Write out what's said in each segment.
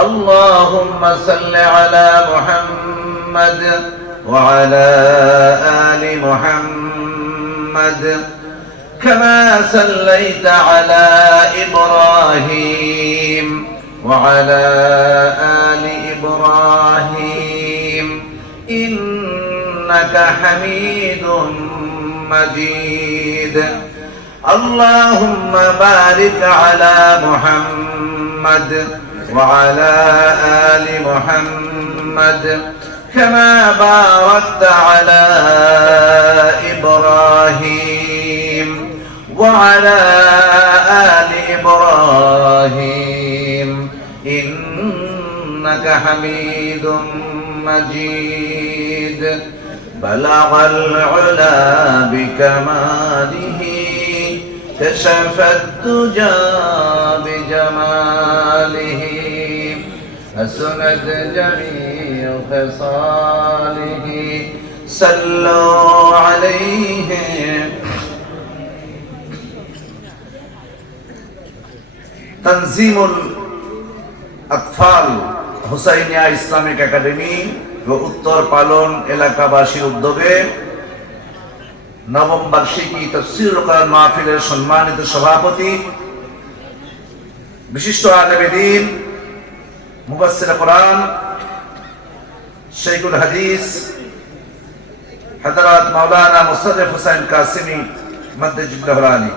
اللهم صل على محمد وعلى آل محمد كما صليت على إبراهيم وعلى آل إبراهيم إنك حميد مجيد اللهم بارك على محمد وعلى آل محمد كما باركت على إبراهيم وعلى آل إبراهيم إنك حميد مجيد بلغ العلا بكماله كشف الدجى بجماله حسنت جميع خصاله صلوا عليه تنظيم الأطفال Husainia Islamic academy ও উত্তর পালন এলাকাবাসীর উদ্যোগে নবম বার্ষিকী তাফসীরুল কোরআন মাহফিলের সম্মানিত সভাপতি বিশিষ্ট আলেমে দ্বীন মুফাসসিরে কোরআন শাইখুল হাদিস হযরত মাওলানা মুসাদ্দিক হুসাইন কাসিমি মাদ্দাজিল্লাহুল আলী,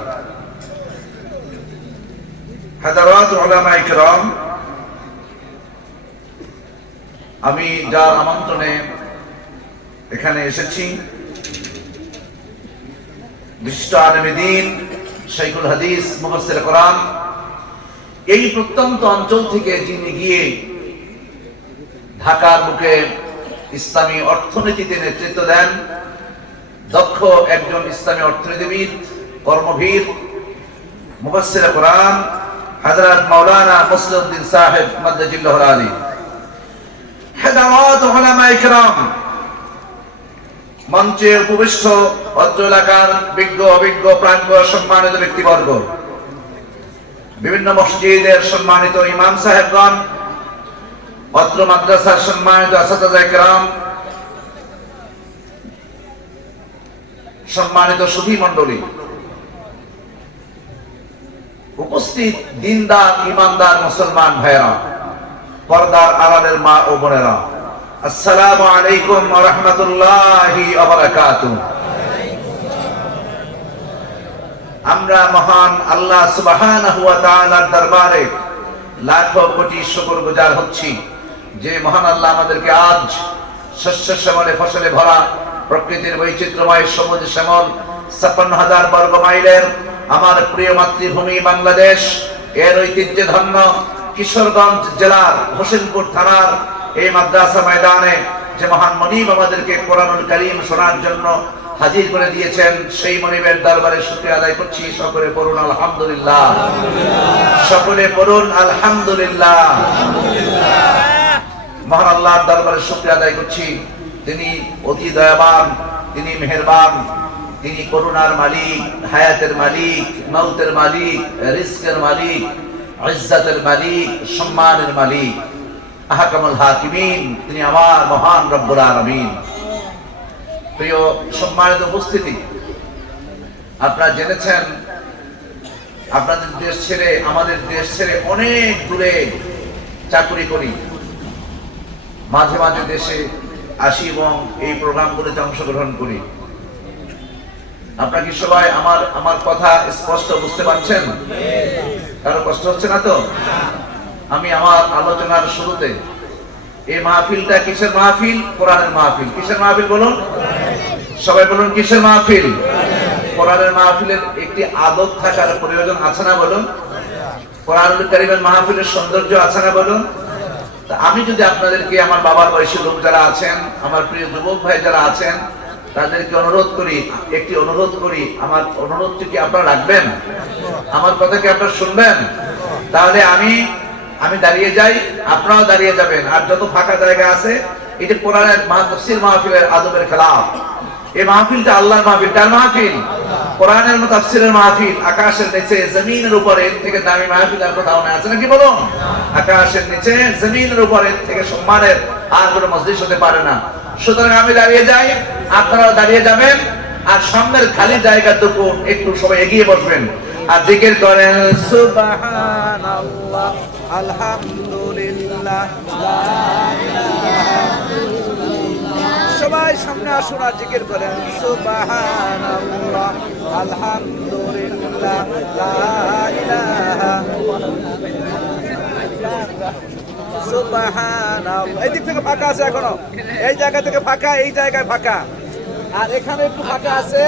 হযরত উলামায়ে কিরাম, আমি যার আমন্ত্রণে এখানে এসেছি, বিশিষ্ট আলেমে দ্বীন শাইখুল হাদিস মুফাসসিরে কোরআন, এই প্রত্যন্ত অঞ্চল থেকে যিনি গিয়ে ঢাকার বুকে ইসলামী অর্থনীতিতে নেতৃত্ব দেন, দক্ষ একজন ইসলামী অর্থনীতিবিদ, কর্মবীর, মুফাসসিরে কোরআন হযরত মাওলানা মুসলিউদ্দিন সাহেব মাদ্দাজিল্লাহুল আলী, হযরত উলামায়ে কিরাম, মঞ্চে উপবিষ্ট অত্র এলাকার বিজ্ঞ অভিজ্ঞ প্রাজ্ঞ সম্মানিত ব্যক্তিবর্গ, বিভিন্ন মসজিদের সম্মানিত ইমাম সাহেবগণ, অত্র মাদ্রাসার সম্মানিত আসাতিজা কিরাম, সম্মানিত সুধী মণ্ডলী, উপস্থিত দিনদার ইমানদার মুসলমান ভাইরা, পর্দার আড়ালের মা ও বোনেরা, আসসালামু আলাইকুম ওয়া রাহমাতুল্লাহি ওয়া বারাকাতুহু। আমরা মহান আল্লাহ সুবহানাহু ওয়া তাআলার দরবারে লাখো কোটি শুকরগুজার হচ্ছি যে মহান আল্লাহ আমাদেরকে আজ শস্য শ্যামলে ফসলে ভরা প্রকৃতির বৈচিত্র্যময় সবুজ শ্যামল ৫৬,০০০ বর্গ মাইলের আমার প্রিয় মাতৃভূমি বাংলাদেশ, এর ঐতিহ্যে ধন্য কিশোরগঞ্জ জেলার হোসেনপুর থানার এই মাদ্রাসা ময়দানে যে মহান মনিব আমাদেরকে কোরআনুল কারীম শোনার জন্য হাজির করে দিয়েছেন, সেই মনিবের দরবারে শুকরিয়া আদায় করছি। সকলে পড়ুন আলহামদুলিল্লাহ, সকলে পড়ুন আলহামদুলিল্লাহ। মহান আল্লাহর দরবারে শুকরিয়া আদায় করছি, তিনি অতি দয়াবান, তিনি মেহেরবান, তিনি করুণার মালিক, হায়াতের মালিক, মওতের মালিক, রিজকের মালিক, ইজ্জতের মালিক, সম্মানের মালিক, আহকামুল হাকিমিন, তিনি আমার মহান রব্বুল আলামিন। প্রিয় সম্মানিত উপস্থিতি, আপনারা জেনেছেন আপনাদের দেশ ছেড়ে, আমাদের দেশ ছেড়ে অনেক দূরে চাকরি করি, মাঝে মাঝে দেশে আসি এবং এই প্রোগ্রামগুলোতে অংশগ্রহণ করি। আপনারা কি সবাই আমার কথা স্পষ্ট বুঝতে পারছেন? কারো কষ্ট হচ্ছে না তো? আমি আমার আলোচনার শুরুতে এই মাহফিলটা কিসের মাহফিল? কোরআনের মাহফিল। কিসের মাহফিল বলুন? সবাই বলুন, কিসের মাহফিল? কোরআনের মাহফিলের একটি আদব থাকার প্রয়োজন আছে না বলুন? কোরআনুল কারীমের মাহফিলের সৌন্দর্য আছে না বলুন? আমি যদি আপনাদেরকে, আমার বাবার বয়সী লোক যারা আছেন, আমার প্রিয় যুবক ভাই যারা আছেন, তাদেরকে অনুরোধ করি, একটি অনুরোধ করি, আমার অনুরোধটি কি আপনারা রাখবেন? আমার কথা কি আপনারা শুনবেন? তাহলে আমি দাঁড়িয়ে যাই, আপনারাও দাঁড়িয়ে যাবেন। আর যত ফাঁকা জায়গা আছে, এটা কোরআনের তাফসীর মাহফিলের আদবের খেলাফ। এই মাহফিলটা আল্লাহর মাহফিল। কার মাহফিল? কোরআনের তাফসীরের মাহফিল আকাশের নিচে জমিনের উপরে এর থেকে দামি মাহফিল আর কোথাও না, আছে নাকি বলুন? আকাশের নিচে জমিনের উপরে এর থেকে সম্মানের আর কোনো মজলিস হতে পারে না। সুতরাং আমি দাঁড়িয়ে যাই, আপনারাও দাঁড়িয়ে যাবেন, আর সামনের খালি জায়গাটুকু একটু সবাই এগিয়ে বসবেন আর জিকির করেন সুবহানাল্লাহ আলহামদুলিল্লাহ লা ইলাহা ইল্লাল্লাহ। সবাই সামনে আসুন আর জিকির করেন সুবহানাল্লাহ আলহামদুলিল্লাহ লা ইলাহা সুবহানাল্লাহ। এই দিক থেকে ফাঁকা আছে এখনো, এই জায়গা থেকে ফাঁকা, এই জায়গায় ফাঁকা, আর এখানে একটু ফাঁকা আছে,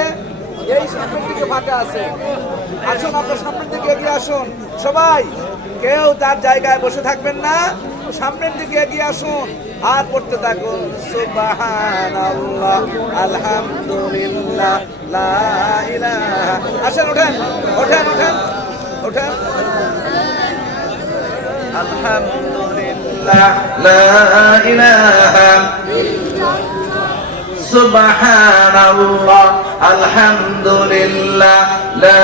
এই সামনের দিকে ফাঁকা আছে। আসুন আপনার সামনের দিকে এগিয়ে আসুন সবাই, কেউ তার জায়গায় বসে থাকবেন না, সামনের দিকে এগিয়ে আসুন আর পড়তে থাকুন সুবহানাল্লাহ আলহামদুলিল্লাহ লা ইলাহা। আসেন, ওঠেন ওঠেন ওঠেন ওঠেন। আলহামদুলিল্লাহ লা ইলাহা সুবহানাল্লাহ আলহামদুলিল্লাহ লা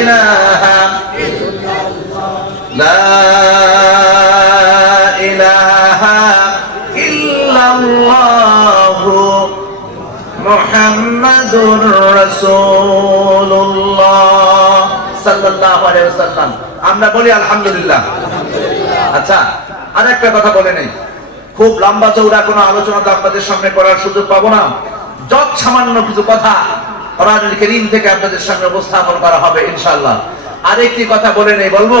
ইলাহা লা ইলাহা ইল্লাল্লাহ মুহাম্মাদুর রাসূলুল্লাহ সাল্লাল্লাহু আলাইহি ওয়াসাল্লাম। আমরা বলি আলহামদুলিল্লাহ। আচ্ছা, আরেকটা কথা বলে নেই, খুব লম্বা চৌড়া কোনো আলোচনা তো আপনাদের সামনে করার সুযোগ পাবো না, যত সামান্য কিছু কথা কোরআনুল কারীম থেকে আপনাদের সামনে উপস্থাপন করা হবে ইনশাআল্লাহ। আরেকটি কথা বলে নেই, বলবো?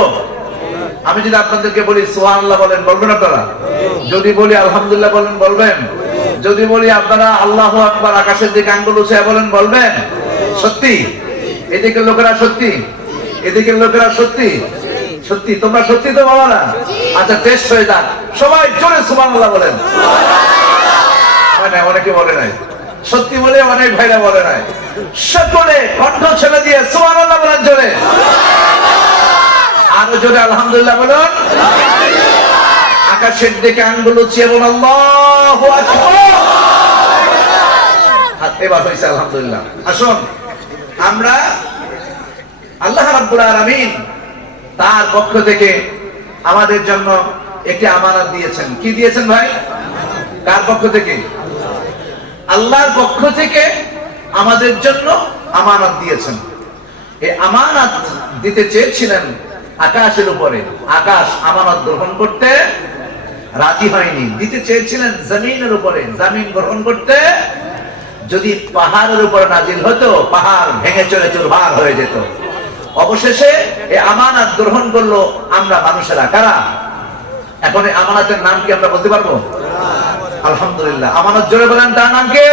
আমি যদি আপনাদেরকে বলি সুবহানাল্লাহ বলেন, বলবেন আপনারা? যদি বলি আলহামদুলিল্লাহ বলেন, বলবেন? যদি বলি আপনারা আল্লাহু আকবার আকাশের দিকে আঙ্গুল উঁচিয়ে বলেন, বলবেন? সত্যি? এদিকের লোকেরা সত্যি? এদিকের লোকেরা সত্যি? সত্যি? তোমরা সত্যি তো বাবারা? আচ্ছা, টেস্ট হয়ে যাক, সবাই জোরে সুবহানাল্লাহ বলেন। মানে অনেকে বলে নাই, সত্যি বলে অনেক ভাইরা বলে নাই। সকলে কণ্ঠ ছেড়ে দিয়ে সুবহানাল্লাহ বলেন জোরে, আরো জোরে আলহামদুলিল্লাহ বলুন। আকাশের দিকে আঙ্গুল উঁচিয়ে বলুন আল্লাহু আকবার। এবার হয়েছে আলহামদুলিল্লাহ। আসুন, আমরা আল্লাহ রাব্বুল আলামিন তার পক্ষ থেকে আমাদের জন্য একটি আমানত দিয়েছেন। কি দিয়েছেন ভাই? কার পক্ষ থেকে? আল্লাহর পক্ষ থেকে আমাদের জন্য আমানত দিয়েছেন। এই আমানত দিতে চেয়েছিলেন আকাশের উপরে, আকাশ আমানত গ্রহণ করতে রাজি হয়নি। দিতে চেয়েছিলেন জমিনের উপরে, জমিন গ্রহণ করতে যদি পাহাড়ের উপর নাজিল হতো, পাহাড় ভেঙে চলে চুরমার হয়ে যেত। অবশেষে এই আমানত গ্রহণ করলো আমরা মানুষেরা। কারা? এখন এই আমানতের নাম কি আমরা বলতে পারবো? আলহামদুলিল্লাহ। আমানত জোরে বলেন, তার নাম কি?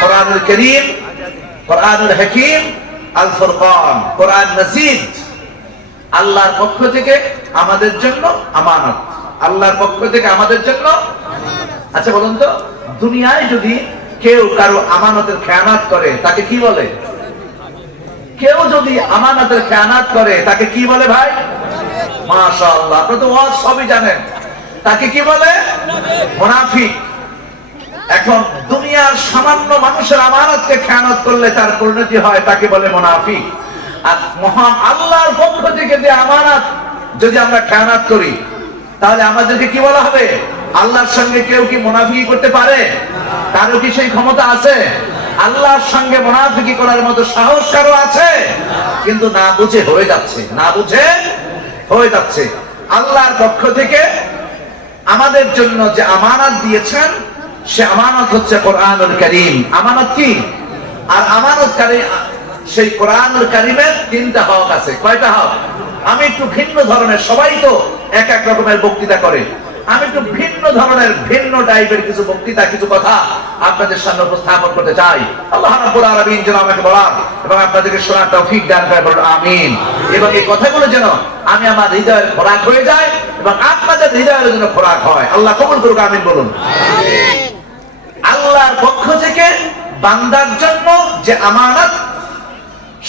কোরআনুল কারীম, কোরআনুল হাকীম, আল ফুরকান, কোরআন মাজিদ। আল্লাহর পক্ষ থেকে আমাদের জন্য আমানত, আল্লাহর পক্ষ থেকে আমাদের জন্য। আচ্ছা বলুন তো, দুনিয়ায় যদি কেউ কারো আমানতের খেয়ানত করে তাকে কি বলে? কেউ যদি আমানতের খেয়ানত করে তাকে কি বলে ভাই? মাশাআল্লাহ, আপনারা তো ওয়াজ সবই জানেন। তাকে কি বলে? মুনাফিক। এখন দুনিয়ার সামান্য মানুষের আমানতকে খেয়ানত করলে তার পরিণতি হয়, তাকে বলে মুনাফিক। আর মহান আল্লাহর পক্ষ থেকে যে আমানত যদি আমরা খেয়ানত করি তাহলে আমাদেরকে কি বলা হবে? আল্লাহর সঙ্গে কেউ কি মুনাফিকি করতে পারে? কারো কি সেই ক্ষমতা আছে? আল্লাহর সঙ্গে মুনাফিকি করার মতো সাহস কারো আছে? কিন্তু না বুঝে হয়ে যাচ্ছে, না বুঝে হয়ে যাচ্ছে। আল্লাহর পক্ষ থেকে আমাদের জন্য যে আমানত দিয়েছেন সে আমানত হচ্ছে কোরআনুল কারীম। আমানত কি? আর আমানতকারী সেই কোরআনুল কারীমের তিনটা হক আছে। কয়টা হক? আমি একটু ভিন্ন ধরনের, সবাই তো এক এক রকমের বক্তৃতা করে, আমি একটু ভিন্ন ধরনের, ভিন্ন টাইপের কিছু বক্তৃতা, কিছু কথা আপনাদের সামনে উপস্থাপন করতে চাই। আল্লাহ রাব্বুল আলামিন যেন আমাকে বলার এবং আপনাদেরকে শোনার তৌফিক দান করে, বলুন আমিন। এবং এই কথাগুলো যেন আমি আমার হৃদয়ের খোরাক হয়ে যায় এবং আপনাদের হৃদয়ের জন্য খোরাক হয়। আল্লাহ কবুল করুক, আমিন বলুন। আল্লাহর পক্ষ থেকে বান্দার জন্য যে আমানত,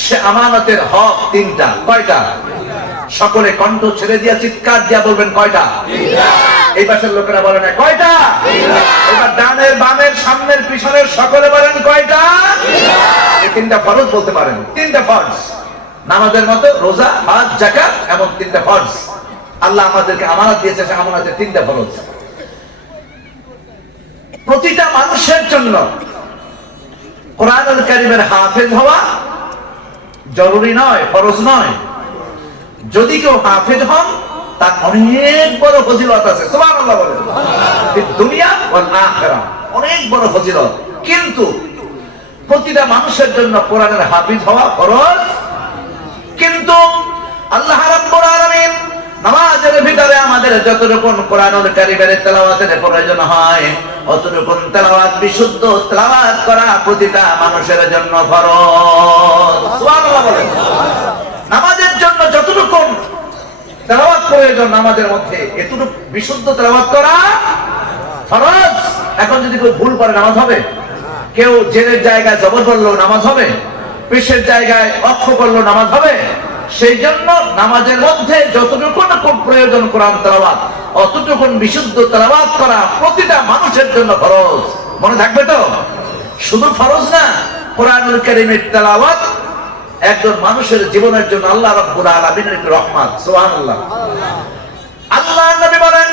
সে আমানতের হক তিনটা। কয়টা? সকলে কণ্ঠ ছেড়ে দিয়া চিৎকার দিয়া বলবেন কয়টা? এই পাশের লোকেরা বলে না কয়টা? এবার ডানের বামের সামনের পিছনের সকলে বলেন কয়টা? এই তিনটা ফরজ বলতে পারেন, তিনটা ফরজ। নামাজের মতো রোজা, হজ, যাকাত, এমন তিনটা ফরজ আল্লাহ আমাদেরকে আমানত দিয়েছে। আমানতের তিনটা ফরজ প্রতিটা মানুষের জন্য। কোরআনুল কারীমের হাফেজ হওয়া জরুরি নয়, ফরজ নয়। যদি কেউ হাফেজ হন তার অনেক বড় ফজিলত আছে, সুবহানাল্লাহ বলেন, দুনিয়া ওয়াল আখিরাহ, অনেক বড় ফজিলত। কিন্তু প্রতিটা মানুষের জন্য কোরআনের হাফেজ হওয়া ফরজ। কিন্তু আল্লাহ রাব্বুল আলামিন নামাজের ভিতরে আমাদের যতটুকু কোরআনুল কারীমের তেলাওয়াতের প্রয়োজন হয় অতটুকু তেলাওয়াত, বিশুদ্ধ তেলাওয়াত করা প্রতিটা মানুষের জন্য ফরজ। সুবহানাল্লাহ বলেন। নামাজের জন্য যতটুকু তেলাওয়াত প্রয়োজন নামাজের মধ্যে, এতটুকু বিশুদ্ধ তেলাওয়াত করা ফরজ। এখন যদি কেউ ভুল করে নামাজ হবে? কেউ জেরের জায়গায় জবর করলো নামাজ হবে? পেশের জায়গায় অক্ষ করলো নামাজ হবে? সেই জন্য নামাজের মধ্যে যতটুকু প্রয়োজন কোরআন তেলাওয়াত অতটুকু বিশুদ্ধ তেলাওয়াত করা প্রতিটা মানুষের জন্য ফরজ। মনে থাকবে তো? শুধু ফরজ না, কোরআনুল কারীমের তেলাওয়াত একজন মানুষের জীবনের জন্য আল্লাহ রাব্বুল আলামিনের রহমত। সুবহানাল্লাহ। আল্লাহ নবী বলেন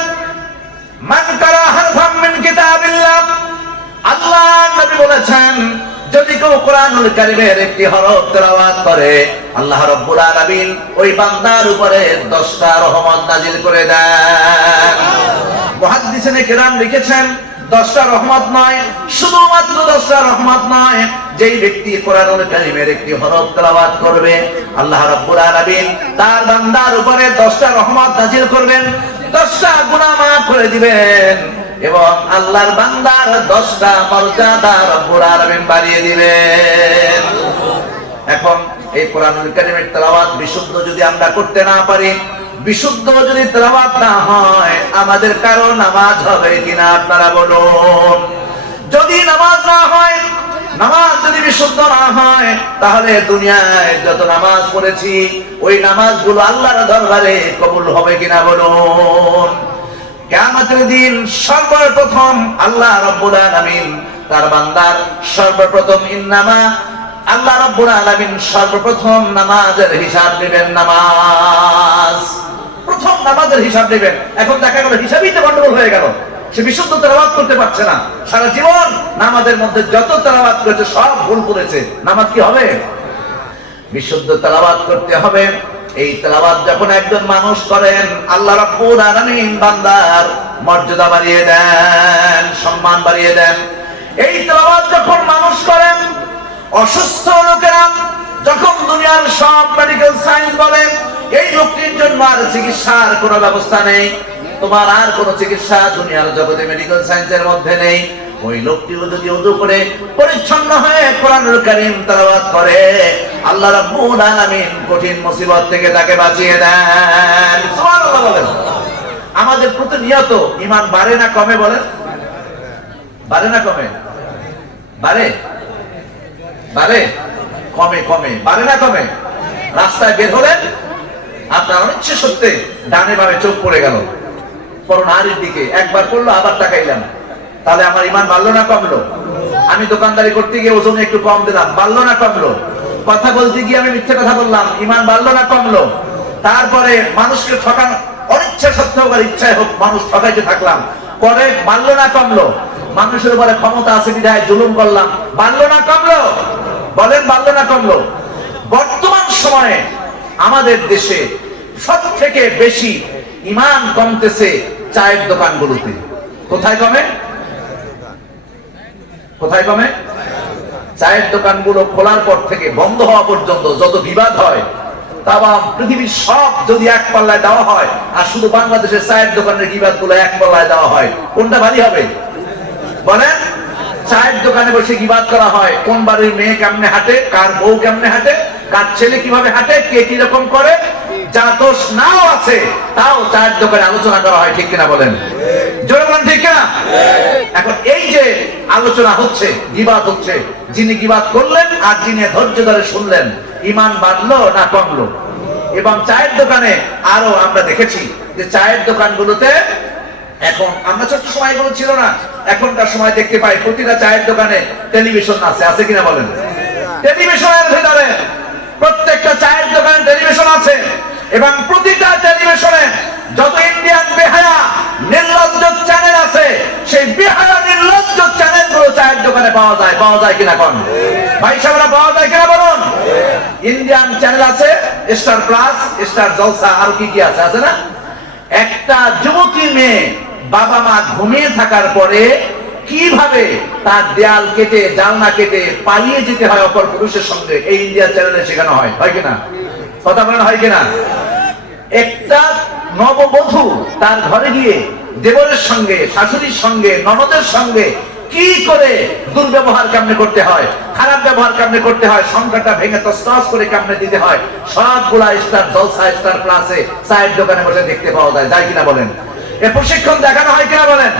মান কারা হারফাম মিন কিতাবিল্লাহ, আল্লাহ নবী বলেছেন যদি কেউ কোরআনুল কারীমের একটি হরফ তেলাওয়াত করে আল্লাহ রাব্বুল আলামিন ওই বান্দার উপরে 10টা রহমত নাজিল করে দেন। মুহাদ্দিসিনে কেরাম লিখেছেন 10টা রহমত নয়, শুধুমাত্র 10টা রহমত নয়, যেই ব্যক্তি কোরআনুল কারীমের একটি হরফ তেলাওয়াত করবে আল্লাহ রাব্বুল আলামিন তার বান্দার উপরে 10টা রহমত নাজিল করবেন, 10টা গুনাহ মাফ করে দিবেন এবং আল্লাহর বান্দার 10টা মর্যাদা রব্বুল আলামিন বাড়িয়ে দিবেন। এখন এই কোরআনুল কারীমের তেলাওয়াত বিশুদ্ধ যদি আমরা করতে না পারি, বিশুদ্ধ যদি তেলাওয়াত না হয় আমাদের কারো নামাজ হবে কিনা আপনারা বলুন? যদি নামাজ না হয়, নামাজ যদি বিশুদ্ধ না হয় তাহলে দুনিয়ায় যত নামাজ পড়েছি ওই নামাজগুলো আল্লাহর দরবারে কবুল হবে কিনা বলুন? কিয়ামতের দিন সর্বপ্রথম আল্লাহ রাব্বুল আলামিন তার বান্দার সর্বপ্রথম ইন্নামা আল্লাহ রাব্বুল আলামিন সর্বপ্রথম নামাজের হিসাব নেবেন। নামাজ প্রথম নামাজের হিসাব নেবেন। এখন দেখা গেল হিসাবই তো গন্ডগোল হয়ে গেল, সে বিশুদ্ধ তেলাওয়াত করতে পারছে না, সারা জীবন নামাজের মধ্যে যত তেলাওয়াত করেছে সব ভুল করেছে। নামাজ কি হবে? বিশুদ্ধ তেলাওয়াত করতে হবে। এই তেলাওয়াত যখন একজন মানুষ করেন আল্লাহ রাব্বুল আলামিন বান্দার মর্যাদা বাড়িয়ে দেন, সম্মান বাড়িয়ে দেন। এই তেলাওয়াত যখন মানুষ করেন, অসুস্থ লোকেরা যখন দুনিয়ার সব মেডিকেল সায়েন্স বলে এই লোকটির জন্য আর চিকিৎসার কোনো ব্যবস্থা নেই, তোমার আর কোনো চিকিৎসা দুনিয়ার জগতে মেডিকেল সায়েন্সের মধ্যে নেই, ওই লোকটিও যদি ওযু করে পরিচ্ছন্ন হয়ে কোরআনুল কারীম তেলাওয়াত করে আল্লাহ রাব্বুল আলামিন কঠিন মুসিবত থেকে তাকে বাঁচিয়ে দেন। সুবহানাল্লাহ বলেন। আমাদের প্রতিনিয়ত ঈমান বাড়ে না কমে বলেন? বাড়ে না কমে? বাড়ে? বাড়ে? কমে? কমে? বাড়ে না কমে? রাস্তায় বের হলেন আপনার অনিচ্ছা সত্ত্বে ডানে বামে চোখ পড়ে গেল পর নারীর দিকে, একবার পড়লো আবার তাকাইলাম, তাহলে আমার ঈমান বাড়লো না কমলো? আমি দোকানদারি করতে গিয়ে ওজন একটু কম দিলাম, বাড়লো না কমলো? কথা বলতে গিয়ে আমি মিথ্যে কথা বললাম, ঈমান বাড়লো না কমলো? তারপরে মানুষকে ঠকানো অনিচ্ছা সত্ত্বেও বা ইচ্ছায় হোক মানুষ ঠকাইতে থাকলাম, পরে বাড়লো না কমলো? মানুষের উপরে ক্ষমতা আছে বিধায় জুলুম করলাম, বাড়লো না কমলো? বলেন বাড়লো না কমলো? বর্তমান সময়ে আমাদের দেশে সব থেকে বেশি ঈমান কমতেছে চায়ের দোকানগুলোতে। কোথায় কমে? কোথায় কমে? চায়ের দোকানগুলো খোলার পর থেকে বন্ধ হওয়া পর্যন্ত যত বিবাদ হয় তাম পৃথিবীর সব যদি এক পাল্লায় দেওয়া হয় আর শুধু বাংলাদেশের চায়ের দোকানের বিবাদগুলো এক পাল্লায় দেওয়া হয়, কোনটা ভারী হবে বলেন? চায়ের দোকানে বসে বিবাদ করা হয়, কোন বাড়ির মেয়ে কেমনে হাঁটে, কার বউ কেমনে হাঁটে, কার ছেলে কিভাবে হাঁটে, কে কিরকম করে, যা দোষ নাও আছে তাও চায়ের দোকানে আলোচনা করা হয়, ঠিক কিনা বলেন? জোরে বলেন ঠিক কিনা? এখন এই যে আলোচনা হচ্ছে, গীবাত হচ্ছে, যিনি গীবাত করলেন আর যিনি ধৈর্য ধরে শুনলেন, ঈমান বাড়লো না কমলো? এবং চায়ের দোকানে আরো আমরা দেখেছি যে চায়ের দোকানগুলোতে এখন আমরা ছোট্ট সময় এগুলো ছিল না, এখনকার সময় দেখতে পাই প্রতিটা চায়ের দোকানে টেলিভিশন আছে কিনা বলেন? টেলিভিশনের ভিতরে প্রত্যেকটা চায়ের দোকানে টেলিভিশন আছে, এবং প্রতিটা টেলিভিশনে যত ইন্ডিয়ান বেহায়া নির্লজ্জ চ্যানেল আছে, সেই বেহায়া নির্লজ্জ চ্যানেল গুলো চায়ের দোকানে পাওয়া যায় কিনা কোন ভাই সাহেবরা, পাওয়া যায় কিনা বলুন? ইন্ডিয়ান চ্যানেল আছে, স্টার প্লাস, স্টার জলসা, আর কি আছে না? একটা যুবতী মেয়ে বাবা মা ঘুমিয়ে থাকার পরে কিভাবে তার দেয়াল কেটে জানলা কেটে পালিয়ে যেতে হয় অপর পুরুষের সঙ্গে, এই ইন্ডিয়ান চ্যানেলে শেখানো হয় কিনা? কথা বলেন হয় কিনা? একটা নববধূ তার ঘরে গিয়ে দেবরের সঙ্গে, শাশুড়ির সঙ্গে, ননদের সঙ্গে কি করে দুর্ব্যবহার কেমনে করতে হয়, খারাপ ব্যবহার কেমনে করতে হয়, সংখ্যাটা ভেঙে তছনছ করে কেমনে দিতে হয়, সবগুলা স্টার জলসা, স্টার প্লাসে চায়ের দোকানে বসে দেখতে পাওয়া যায় কিনা বলেন? এ প্রশিক্ষণ দেখানো হয় কিনা বলেন?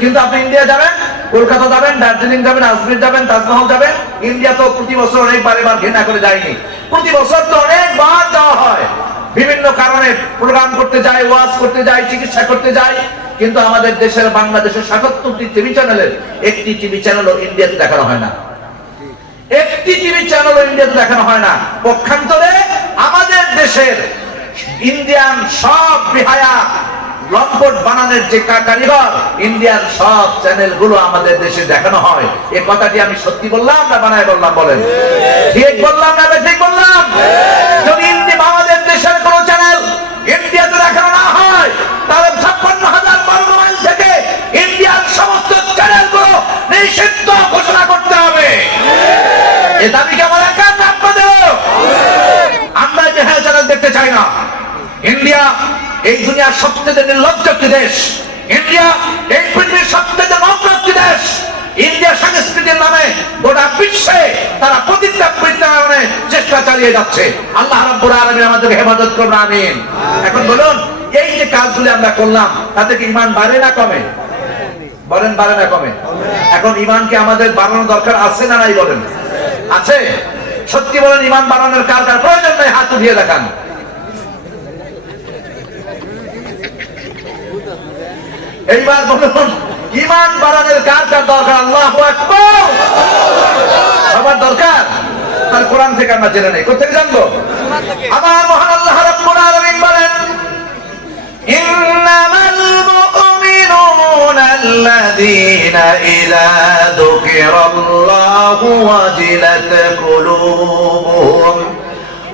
কিন্তু আপনি ইন্ডিয়া যাবেন, কলকাতা যাবেন, দার্জিলিং যাবেন, আজমির যাবেন, তাজমহল যাবেন, ইন্ডিয়া তো প্রতি বছর অনেকবার ঘৃণা করে যায়নি, প্রতি বছর তো অনেকবার যাওয়া হয়, বিভিন্ন কারণে প্রোগ্রাম করতে যায়, ওয়াজ করতে যায়, চিকিৎসা করতে যায়, কিন্তু আমাদের দেশের বাংলাদেশের ৭৭টি টিভি চ্যানেলের একটি টিভি চ্যানেলও ইন্ডিয়াতে দেখানো হয় না, একটি টিভি চ্যানেলও ইন্ডিয়াতে দেখানো হয় না। পক্ষান্তরে আমাদের দেশের ইন্ডিয়ান সব বেহায়া লম্পট বানানোর যে কারিগর, ইন্ডিয়ান সব চ্যানেল গুলো আমাদের দেশে দেখানো হয়। এই কথাটি আমি সত্যি বললাম না বানায় বললাম বলেন? ঠিক বললাম না ঠিক বললাম? যদি আমাদের দেশের কোন চ্যানেল ইন্ডিয়াতে দেখানো না হয়, তাহলে ৫৬,০০০ বর্গ মাইল থেকে ইন্ডিয়ার সমস্ত চ্যানেল গুলো নিষিদ্ধ ঘোষণা করতে হবে। এ দাবি কেমন একার নাম দেব? আমরা বেহায়া চ্যানেল দেখতে চাই না। ইন্ডিয়া এই দুনিয়ার সবচেয়ে নির্লজ্জ একটি দেশ, ইন্ডিয়া এই পৃথিবীর সবচেয়ে নম্র একটি দেশ। ইন্ডিয়া সংস্কৃতির নামে গোটা বিশ্বে তারা প্রতিজ্ঞাপনের চেষ্টা চালিয়ে যাচ্ছে। আল্লাহ রাব্বুল আলামিন আমাদেরকে হেফাজত করুন, আমিন। এখন বলুন, এই যে কাজগুলি আমরা করলাম, তাতে কি ঈমান বাড়ে না কমে? বলেন, বাড়ে না কমে? এখন ঈমানকে আমাদের বাড়ানোর দরকার আছে না নাই বলেন? আছে। সত্যি বলেন, ঈমান বাড়ানোর কার প্রয়োজন নেই? হাত উঠিয়ে দেখান। এইবার বলুন, ঈমান বাড়ানোর কার দরকার? আল্লাহু আকবার। সবার দরকার। তার কোরআন থেকে আমরা জেনে নেই। কোথা থেকে জানবো? আমার মহান আল্লাহ রাব্বুল আলামিন বলেন, ইন্নামাল মুমিনুনা আল্লাযীনা ইযা যুকিরাল্লাহু ওয়াজিলাত কুলুবুহুম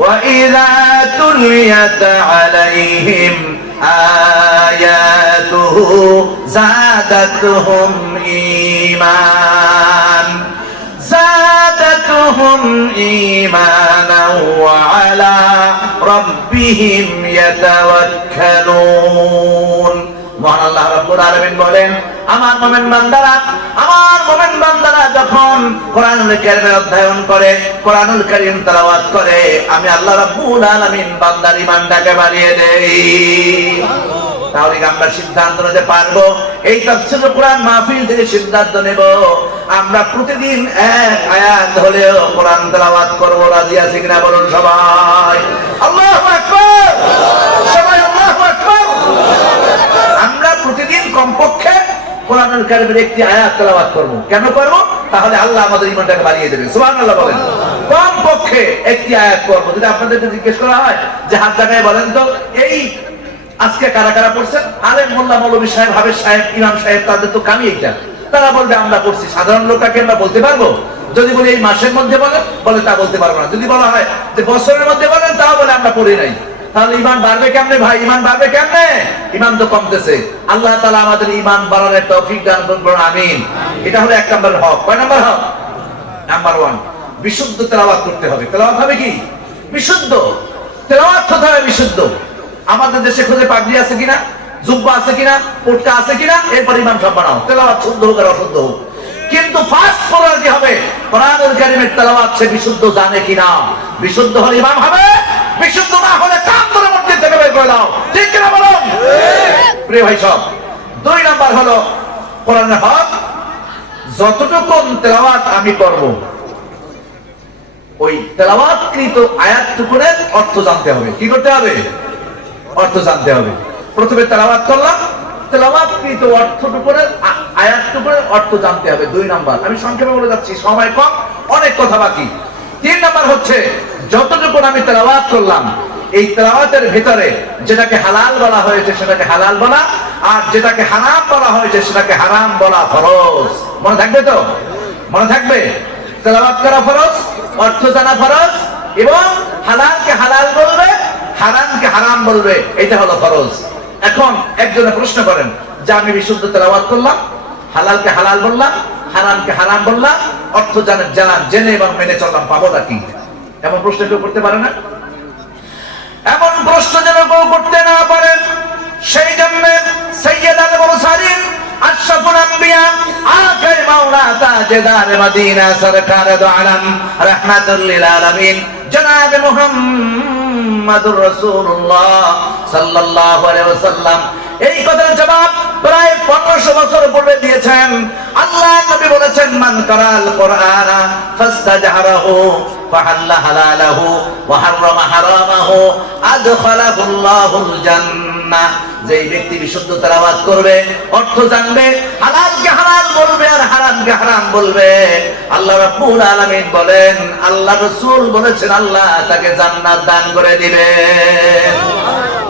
ওয়া ইযা তুলিয়াত আলাইহিম আয়াতুহু যাদাতুহুম ঈমান ঈমানাও ওয়া আলা রাব্বিহিম ইয়াতাওয়াক্কালুন। মহান আল্লাহ রাব্বুল আলামিন বলেন, আমার মুমিন বান্দারা যখন কোরআনুল কারীম অধ্যয়ন করে, কোরআনুল কারীম তেলাওয়াত করে, আমি আল্লাহ রাব্বুল আলামিন বান্দার ঈমানটাকে বাড়িয়ে দেই। তাহলে আমরা সিদ্ধান্ত নিতে পারবো, এই তাফসীরুল কোরআন মাহফিল থেকে সিদ্ধান্ত নেব, আমরা প্রতিদিন এক আয়াত হলেও কোরআন তেলাওয়াত করব। রাজি আছি কিনা বলুন সবাই? আল্লাহু আকবার। সবাই আল্লাহু আকবার। আমরা প্রতিদিন কমপক্ষে কোরআনুল কারীমের একটি আয়াত তেলাওয়াত করব। কেন করব? তাহলে আল্লাহ আমাদের ঈমানটাকে বাড়িয়ে দেবে। সুবহানাল্লাহ বলেন। কমপক্ষে একটি আয়াত করব। যদি আপনাদেরকে জিজ্ঞেস করা হয় যে হাত জায়গায় বলেন তো, এই আজকে কারা কারা পড়ছেন? আলেম, মোল্লা, মৌলভী সাহেব, হাফেজ সাহেব, ইমাম সাহেব, তাদের তো কামি এইটা। তারা বলবে আমরা পড়ছি। সাধারণ লোকটাকে আমরা বলতে পারবো? যদি বলি এই মাসের মধ্যে বলে তা বলতে পারবো না। যদি বলা হয় যে বছরের মধ্যে বলেন, তাও বলে আমরা পড়ি নাই। তাহলে ঈমান বাড়বে কেমনে ভাই? ঈমান বাড়বে কেমনে? ঈমান তো কমতেছে। আল্লাহ তাআলা আমাদের ঈমান বাড়ানোর তৌফিক দান করুন, আমিন। এটা হলো এক নম্বর হক। কয় নম্বর হক? নাম্বার 1, বিশুদ্ধ তেলাওয়াত করতে হবে। তেলাওয়াত হবে কি? বিশুদ্ধ তেলাওয়াত হতে হবে, বিশুদ্ধ। আমাদের দেশে খুঁজে পাগড়ি আছে কিনা, জুব্বা আছে কিনা, পোটকা আছে কিনা, এরপর ঈমান সব বানাও। তেলাওয়াত শুদ্ধ হোক আর অশুদ্ধ হোক, কিন্তু ফার্স্ট প্রায়োরিটি হবে কোরআনুল কারীমের তেলাওয়াত সে বিশুদ্ধ জানে কিনা। বিশুদ্ধ হলে ঈমান হবে, বিশুদ্ধ না হলে কান ধরে মসজিদ থেকে বের করে দাও। ঠিক কিনা বলুন? প্রিয় ভাই সব, 2 নাম্বার হলো কোরআনের হক। যতটুকু তেলাওয়াত আমি করব, ওই তেলাওয়াতকৃত আয়াতটুকুর অর্থ জানতে হবে। কি করতে হবে? অর্থ জানতে হবে। প্রথমে তেলাওয়াত করলাম, তেলাওয়াতকৃত অর্থটুকুনের আয়াতটুকুনের অর্থ জানতে হবে। 2 নাম্বার, আমি সংক্ষেপে বলে যাচ্ছি, সময় কম, অনেক কথা বাকি। 3 নাম্বার হচ্ছে যতটুকু আমি তেলাওয়াত করলাম এই তেলাওয়াতের ভিতরে যেটাকে হালাল বলা হয়েছে সেটাকে হালাল বলা, আর যেটাকে হারাম বলা হয়েছে সেটাকে হারাম বলা ফরজ। মনে থাকবে তো? মনে থাকবে? তেলাওয়াত করা ফরজ, অর্থ জানা ফরজ, এবং হালালকে হালাল বলবে, হারামকে হারাম বলবে, এটা হলো ফরজ। এখন একজনে প্রশ্ন করেন যে আমি বিশুদ্ধ তেলাওয়াত করলাম, হালালকে হালাল বললাম, হারামকে হারাম বললাম, অর্থ জেনে এবং মেনে চললাম, পাবোটা কি? এমন প্রশ্ন কেউ করতে পারে না? এমন প্রশ্ন যেন কেউ করতে না পারেন, সেই জন্য সাইয়্যিদুল মুরসালিন আশরাফুল আম্বিয়া আখির মাওলা তাজদার মদিনা সরকার দো আলম রাহমাতুল লিল আলামিন জনাব মুহাম্মাদুর রাসূলুল্লাহ সাল্লাল্লাহু আলাইহি ওয়াসাল্লাম এই কথার জবাব প্রায় 1500 বছর পূর্বে দিয়েছেন। আল্লাহ নবী বলেছেন, মান কারাল কুরআনা ফাস্তাজহারাহু ফাহাল্লা হালালাহু ওয়া হারামা হারামাহু আদখালাহুল্লাহুল জান্নাহ। যেই ব্যক্তি বিশুদ্ধ তেলাওয়াত করবে, অর্থ জানবে, হালালকে হালাল বলবে আর হারামকে হারাম বলবে, আল্লাহ রাব্বুল আলামিন বলেন, আল্লাহ রাসূল বলেছেন, আল্লাহ তাকে জান্নাত দান করে দিবেন।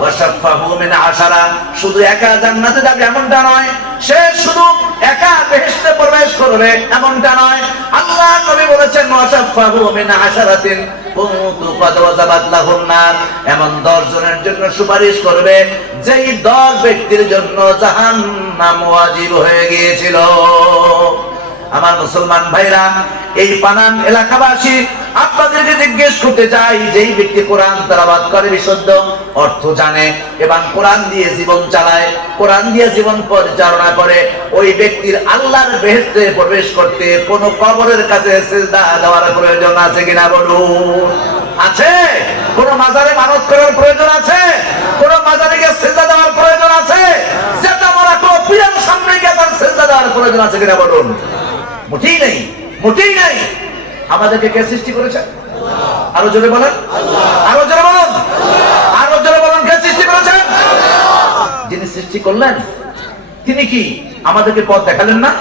ওয়াশাফাহু মিন 10, শুধু একা জান্নাতে যাবে এমনটা নয়, সে শুধু একা বেহেশতে প্রবেশ করবে এমনটা নয়। আল্লাহ নবী বলেছেন, ওয়াশাফাহু মিন 10 কুনতু ক্বাদ ওয়াজাবাত লাহুন নার, এমন 10 জনের জন্য সুপারিশ করবে যেই 10 ব্যক্তির জন্য জাহান্নাম ওয়াজিব হয়ে গিয়েছিল। আমার মুসলমান ভাইরা, এই পানাম এলাকাবাসী আপনাদেরকে জিজ্ঞেস করতে চাই, যেই ব্যক্তি কোরআন তেলাওয়াত করে, বিশুদ্ধ অর্থ জানে এবং কোরআন দিয়ে জীবন চালায়, কোরআন দিয়ে জীবন পরিচালনা করে, ওই ব্যক্তির আল্লাহর বেহেশতে প্রবেশ করতে কোন কবরের কাছে সিজদা দেওয়ার প্রয়োজন আছে কিনা বলুন? আছে? কোন মাজারে মানত করার প্রয়োজন আছে? কোন মাজারে গিয়ে সিজদা দেওয়ার প্রয়োজন আছে? যেটা বলা কোন পীরের সামনে গিয়ে তার সিজদা দেওয়ার প্রয়োজন আছে কিনা বলুন? মোটেই নেই, মোটেই নেই। আমাদেরকে কে সৃষ্টি করেছে? আরো জোরে বলেন, আরো জোরে বলুন, আরো জোরে বলুন, কে সৃষ্টি করেছেন? যিনি সৃষ্টি করলেন তিনি কি আমাদেরকে পথ দেখালেন না?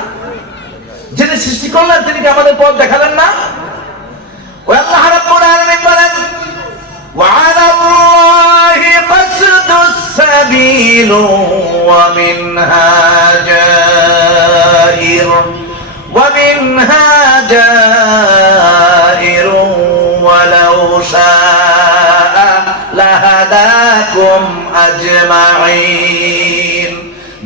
যিনি সৃষ্টি করলেন তিনি কি আমাদের পথ দেখালেন না? আল্লাহ রাব্বুল আলামিন বলেন, ওয়া আলাল্লাহি কাসদুস সাবিল ওয়া মিনহা জাইর ومنها جائر ولو شاء لهداكم أجمعين।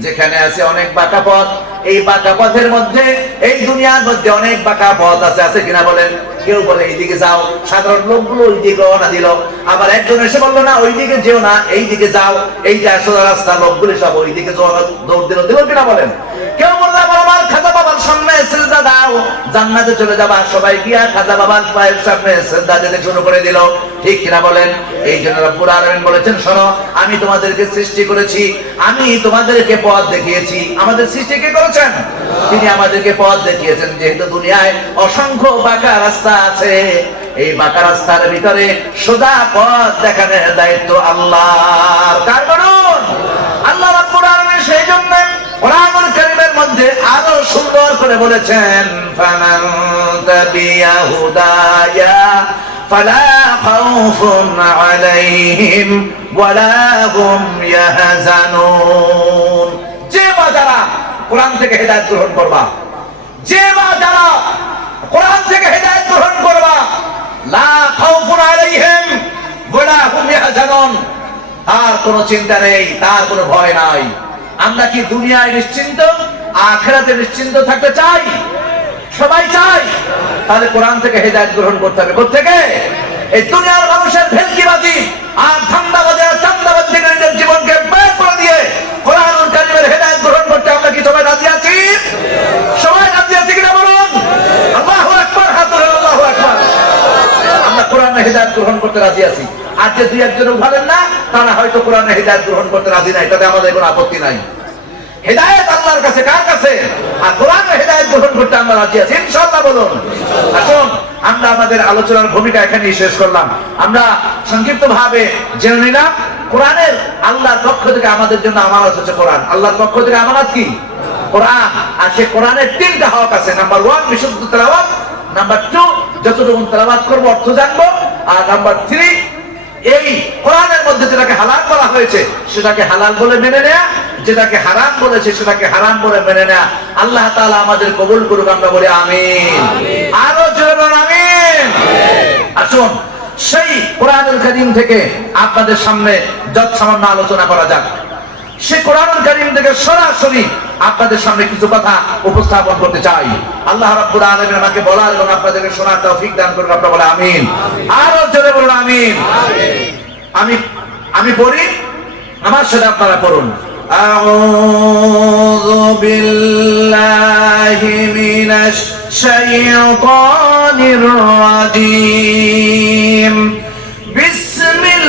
যেখানে আছে অনেক বাঁকা পথ, এই বাঁকা পথের মধ্যে, এই দুনিয়ার মধ্যে অনেক বাঁকা পথ আছে, আছে কিনা বলেন? কেউ বলে এইদিকে যাও, সাধারণ লোকগুলো ওইদিকে রওনা দিল, আবার একজন এসে বললো না ওইদিকে যেও না, এইদিকে যাও, এই যে আসল রাস্তা, লোকগুলো সব ওইদিকে দৌড় দিল, দিল কিনা বলেন? কেউ বললো আমার খাজা বাবার সামনে সিজদা দাও, জান্নাতে চলে যাবা, সবাই গিয়া খাজা বাবার পায়ের সামনে সিজদা দিতে শুরু করে দিল, ঠিক কিনা বলেন? এই জন্য রব্বুল আলামিন বলেছেন, শোনো, আমি তোমাদেরকে সৃষ্টি করেছি, আমি তোমাদেরকে পথ দেখিয়েছি। আমাদের সৃষ্টি কে করেছেন? তিনি আমাদেরকে পথ দেখিয়েছেন। যেহেতু দুনিয়ায় অসংখ্য বাঁকা রাস্তা আছে, এই বাঁকা রাস্তার ভিতরে সোজা পথ দেখানোর দায়িত্ব আল্লাহর। কার বলুন? আল্লাহ রাব্বুল আলামিন। সেই জন্য কোরআনুল কারীমের মধ্যে আরো সুন্দর করে বলেছেন, ফামান তাবিয়া হুদায়া ফালা খাউফুন আলাইহিম ওয়ালা হুম ইয়াহজানুন। যে বা যারা কোরআন থেকে হেদায়েত গ্রহণ করবা, যে বা যারা কোরআন থেকে হেদায়েত গ্রহণ করবা, লা খাউফুন আলাইহিম ওয়ালা হুম ইয়াহজানুন, তার কোনো চিন্তা নেই, তার কোনো ভয় নাই। আমরা কি দুনিয়ায় নিশ্চিন্ত, আখিরাতে নিশ্চিন্ত থাকতে চাই? সবাই চাই। তাহলে কোরআন থেকে হেদায়েত গ্রহণ করতে হবে। কোত্থেকে? এই দুনিয়ার মানুষের ভেলকিবাজি আর ধান্দাবাজি আর চান্দাবাজি থেকে নিজের জীবনকে বের করে দিয়ে কোরআনুল কারীমের হেদায়েত গ্রহণ করতে আমরা কি সবাই রাজি আছি? সবাই রাজি আছি কিনা বলুন? আল্লাহু আকবার, হাত তুলে আল্লাহু আকবার। আমরা কোরআনের হেদায়েত গ্রহণ করতে রাজি আছি। আর যে দুই একজন উঠালেন না, তারা হয়তো কোরআনের হেদায়েত গ্রহণ করতে রাজি নাই, তাতে আমাদের কোনো আপত্তি নাই। হেদায়েত আল্লাহর কাছে, কার কাছে? আর কোরআনের হেদায়েত গ্রহণ করতে আমরা রাজি আছি ইনশাআল্লাহ বলুন। আসুন আমরা আমাদের আলোচনার ভূমিকা এখানেই শেষ করলাম। আমরা সংক্ষিপ্ত ভাবে জেনে নিলাম কোরআনের আল্লাহর পক্ষ থেকে আমাদের জন্য আমানত হচ্ছে কোরআন। আল্লাহর পক্ষ থেকে আমানত কি? কোরআন। আর সে কোরআনের তিনটা হক আছে। নাম্বার 1 বিশুদ্ধ তেলাওয়াত, নাম্বার 2 যতটুকু তেলাওয়াত করব অর্থ জানবো, আর নাম্বার 3 এই কোরআনের মধ্যে যেটাকে হালাল বলা হয়েছে সেটাকে হালাল বলে মেনে নেয়া, যেটাকে হারাম বলেছে সেটাকে হারাম বলে মেনে নেয়া। আল্লাহ তাআলা আমাদের কবুল করুক, আমরা বলি আমিন। আরো জোরে বলুন আমিন। আসুন সেই কোরআনুল কারীম থেকে আপনাদের সামনে যৎসামান্য আলোচনা করা যাক। সেই কোরআনুল কারীম থেকে সরাসরি আপনাদের সামনে কিছু কথা উপস্থাপন করতে চাই। আল্লাহ রাব্বুল আলামিন আমাকে বলার এবং আপনাদেরকে শোনার তৌফিক দান করুন, আপনারা বলে আমিন। আরো জোরে বলুন আমিন। আমি পড়ি, আমার সাথে আপনারা পড়ুন। আউযু বিল্লাহি মিনাশ শাইতানির রাজীম। বিসমিল্লাহির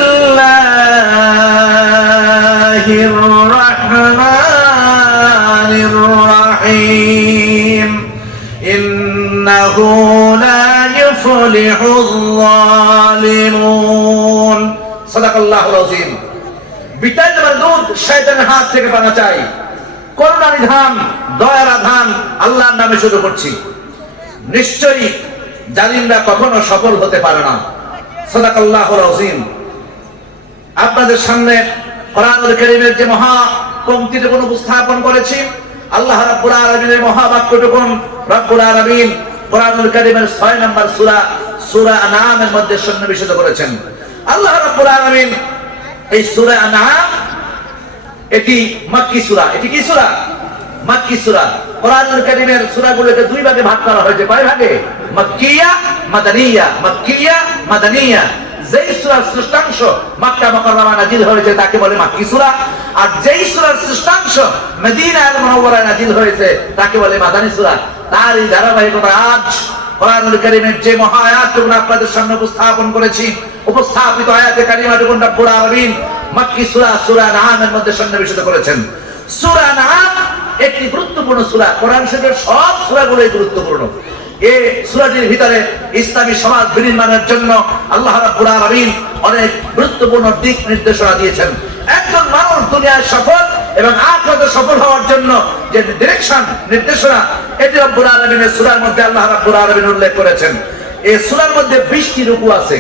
রাহমানির রাহিম। ইন্নাহু লা ইফলিহুল যালিমুন। সাদাকাল্লাহুল আযীম। বিতাইত মারদুদ শয়তানের হাত থেকে বাঁচা চাই। করুণা নিধান, দয়ার আধান আল্লাহর নামে শুরু করছি। নিশ্চয়ই জালিমরা কখনো সফল হতে পারে না। সাদাকাল্লাহুল আযীম। আপনাদের সামনে কোরআনুল কারীমের যে মহা পংক্তিটুকু উপস্থাপন করেছি, আল্লাহ রাব্বুল আলামিনের মহাবাক্যটুকু রাব্বুল আলামিন কোরআনুল কারীমের 6 নম্বর সূরা সূরা আনআমের মধ্যে সন্নিবেশিত করেছেন। আল্লাহ রাব্বুল আলামিন এই সূরা আনআম এটি মক্কি সূরা। এটি কি সূরা? মক্কি সূরা। কোরআনুল কারীমের সূরাগুলোকে দুই ভাগে ভাগ করা হয়েছে। কয় ভাগে? মক্কিয়া, মাদানিয়া। মক্কিয়া, মাদানিয়া। যেই সূরার সৃষ্টাংশ মক্কা মুকাররমা নাযিল হয়েছে তাকে বলে মক্কি সূরা, আর যেই সূরার সৃষ্টাংশ মদিনা আল মুনাওয়ারায় নাযিল হয়েছে তাকে বলে মাদানী সূরা। তার এই ধারাবাহিকতা আজ কোরআনুল কারীমের যে মহা আয়াতগুলো আপনাদের সামনে উপস্থাপন করেছি, উপস্থাপিত আয়াতে কারিমাটুকু রব্বুল আলামিন মক্কি সূরা সূরা আনআমের মধ্যে সন্নিবেশিত করেছেন। সূরা আনআম একটি গুরুত্বপূর্ণ সূরা। কোরআন শরীফের সব সূরাগুলোই গুরুত্বপূর্ণ। এই সূরাটির ভিতরে ইসলামী সমাজ বিনির্মাণের জন্য আল্লাহ রাব্বুল আলামিন অনেক গুরুত্বপূর্ণ দিক নির্দেশনা দিয়েছেন। একজন মানুষ দুনিয়ায় সফল এবং আখিরাতে সফল হওয়ার জন্য যে ডিরেকশন, নির্দেশনা, এটি রব্বুল আলামিনের সূরার মধ্যে আল্লাহ রাব্বুল আলামিন উল্লেখ করেছেন। এই সূরার মধ্যে 20টি রুকু আছে।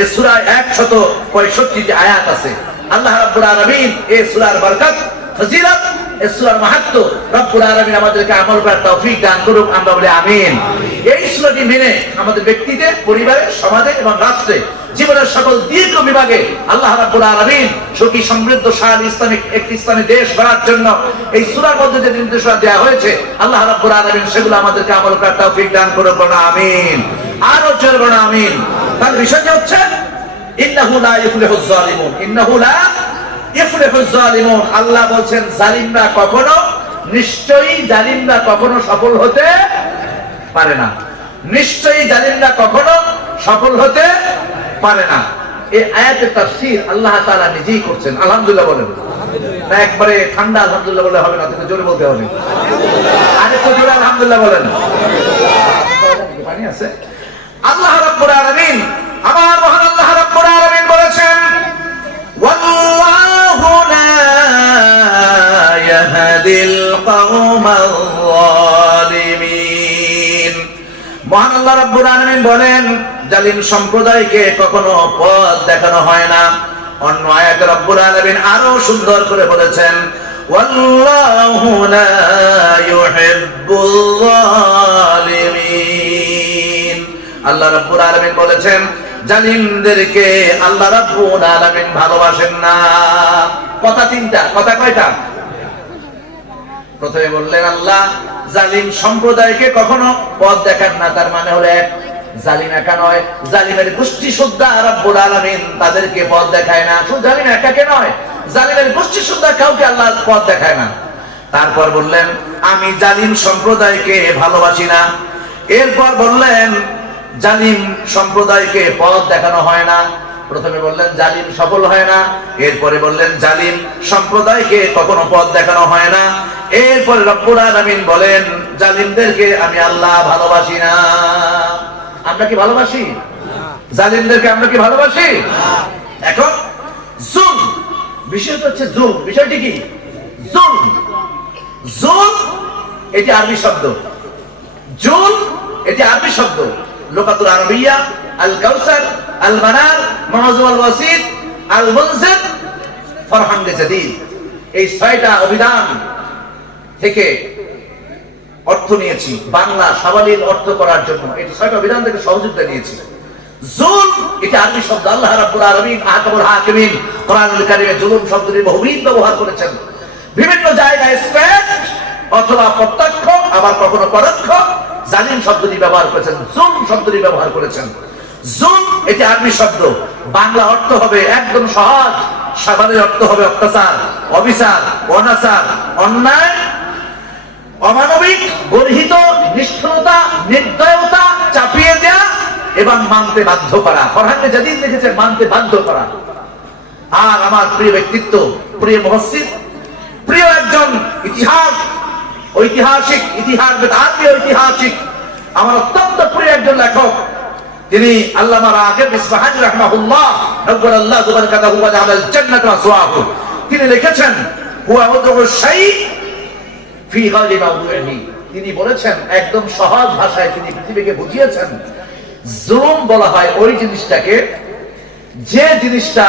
এই সূরায় 165টি আয়াত আছে। আল্লাহ রাব্বুল আলামিন এই সূরার বরকত, ফজিলত, এই সূরার মাহাত্ম্য রব্বুল আলামিন আমাদেরকে আমল করার তৌফিক দান করুক, আমরা বলি আমিন। এই সূরাটি মেনে আমাদের ব্যক্তিতে, পরিবারে, সমাজে এবং রাষ্ট্রে, জীবনের সকল দীর্ঘ বিভাগে আল্লাহ রাব্বুল আলামিন সুখী সমৃদ্ধশালী একটি ইসলামী দেশ গড়ার জন্য এই সূরার মধ্যে যে নির্দেশনা দেওয়া হয়েছে আল্লাহ রাব্বুল আলামিন সেগুলো আমাদেরকে আমল করার তৌফিক দান করুক, আমিন। আরো জোরে বলুন আমিন। তার বিষয়টি হচ্ছে ইন্নাহু লা ইফলিহুজ যালিমুন। ইন্নাহু লা ইফলিহুজ যালিমুন। আল্লাহ বলেন জালিমরা কখনো, নিশ্চয়ই জালিমরা কখনো সফল হতে পারে না। নিশ্চয়ই জালিমরা কখনো সফল হতে পারে না। এই আয়াতের তাফসীর আল্লাহ তাআলা নিজেই করছেন। আলহামদুলিল্লাহ বলেন। না একবারে ঠান্ডা আলহামদুলিল্লাহ বলে হবে না, তুমি জোরে বলতে হবে। আরেকটু জোরে আলহামদুলিল্লাহ বলেন। পানি আছে? আল্লাহ রাব্বুল আলামিন, আমার মহান আল্লাহ রাব্বুল আলামিন বলেছেন, ওয়াল্লাহু লা ইয়াহদিল কওমাল যালিমিন। মহান আল্লাহ রাব্বুল আলামিন বলেন জালিম সম্প্রদায়কে কখনো পথ দেখানো হয় না। অন্য আয়াতে রাব্বুল আলামিন আরো সুন্দর করে বলেছেন, ওয়াল্লাহু লা ইউহিব্বুল যালিমিন। আল্লাহ রাব্বুল আলামিন বলেছেন জালিমদেরকে আল্লাহ রাব্বুল আলামিন ভালোবাসেন না। কথা তিনটা। কথা কয়টা? প্রথমে বললেন আল্লাহ জালিম সম্প্রদায়কে কখনো পথ দেখান না। তার মানে হলো এক, জালিম একা নয়, জালিমের গোষ্ঠী সুদ্ধা রাব্বুল আলামিন তাদেরকে পথ দেখায় না। শুধু জালিম একাকে নয়, জালিমের গোষ্ঠী সুদ্ধা কাউকে আল্লাহ পথ দেখায় না। তারপর বললেন আমি জালিম সম্প্রদায়কে ভালোবাসি না। এরপর বললেন জালিম সম্প্রদায়কে পথ দেখানো হয় না। প্রথমে বললেন জালিম সফল হয় না, এরপরে বললেন জালিম সম্প্রদায়কে কখনো পথ দেখানো হয় না। এরপরে রব্বুল আলামিন বলেন জালিমদেরকে আমি আল্লাহ ভালোবাসি না। আমরা কি ভালোবাসি? জালিমদেরকে আমরা কি ভালোবাসি? এখন জুলম, বিষয়টা হচ্ছে জুলম। বিষয়টি কি? জুলম। জুলম এটি আরবি শব্দ। জুলম এটি আরবি শব্দ। লুগাতুল আরবিয়া, আল কাউসার, আল মানার, মুআজ্জাম আল ওয়াসিত, আল মুনজির, ফারহান জাদিদ, এই 6টা অভিধান থেকে অর্থ নিয়েছি বাংলা সাবলীল অর্থ করার জন্য। এই 6টা অভিধান থেকে সহযোগিতা নিয়েছি। জুলম এটা আরবি শব্দ। আল্লাহ রাব্বুল আলামিন আহকামুল হাকিমিন কোরআনুল কারীমে জুলম শব্দটি বহুবিধ ব্যবহার করেছেন। বিভিন্ন জায়গায় স্পষ্ট অথবা প্রত্যক্ষ, আবার কখনো পরোক্ষ জালিম শব্দটি ব্যবহার করেছেন, জুলম শব্দটি ব্যবহার করেছেন। জুলম এটি আরবি শব্দ। বাংলা অর্থ হবে একদম সহজ। সাবলীল অর্থ হবে অত্যাচার, অবিচার, অনাচার, অন্যায়, অমানবিক, গর্হিত, নিষ্ঠুরতা, নির্দয়তা, চাপিয়ে দেয়া এবং মানতে বাধ্য করা। ফরহান জাদিদ লিখেছেন মানতে বাধ্য করা। আর আমার প্রিয় ব্যক্তিত্ব, প্রিয় মুহাদ্দিস, প্রিয় একজন ঐতিহাসিক, ঐতিহাসিক, আমার অত্যন্ত প্রিয় একজন লেখক, তিনি আল্লামা রাগিব ইসফাহানি রাহমাহুল্লাহ নব্বরাল্লাহু বারাকাতুহু ওয়া জাআলাল জান্নাতা মাসওয়াহু, তিনি লিখেছেন হুয়া ওয়াদউ শাই ফি গায়রি মাওদুইহি। তিনি বলেছেন একদম সহজ ভাষায় তিনি পৃথিবীকে বুঝিয়েছেন জুলুম বলা হয় ওই জিনিসটাকে, যে জিনিসটা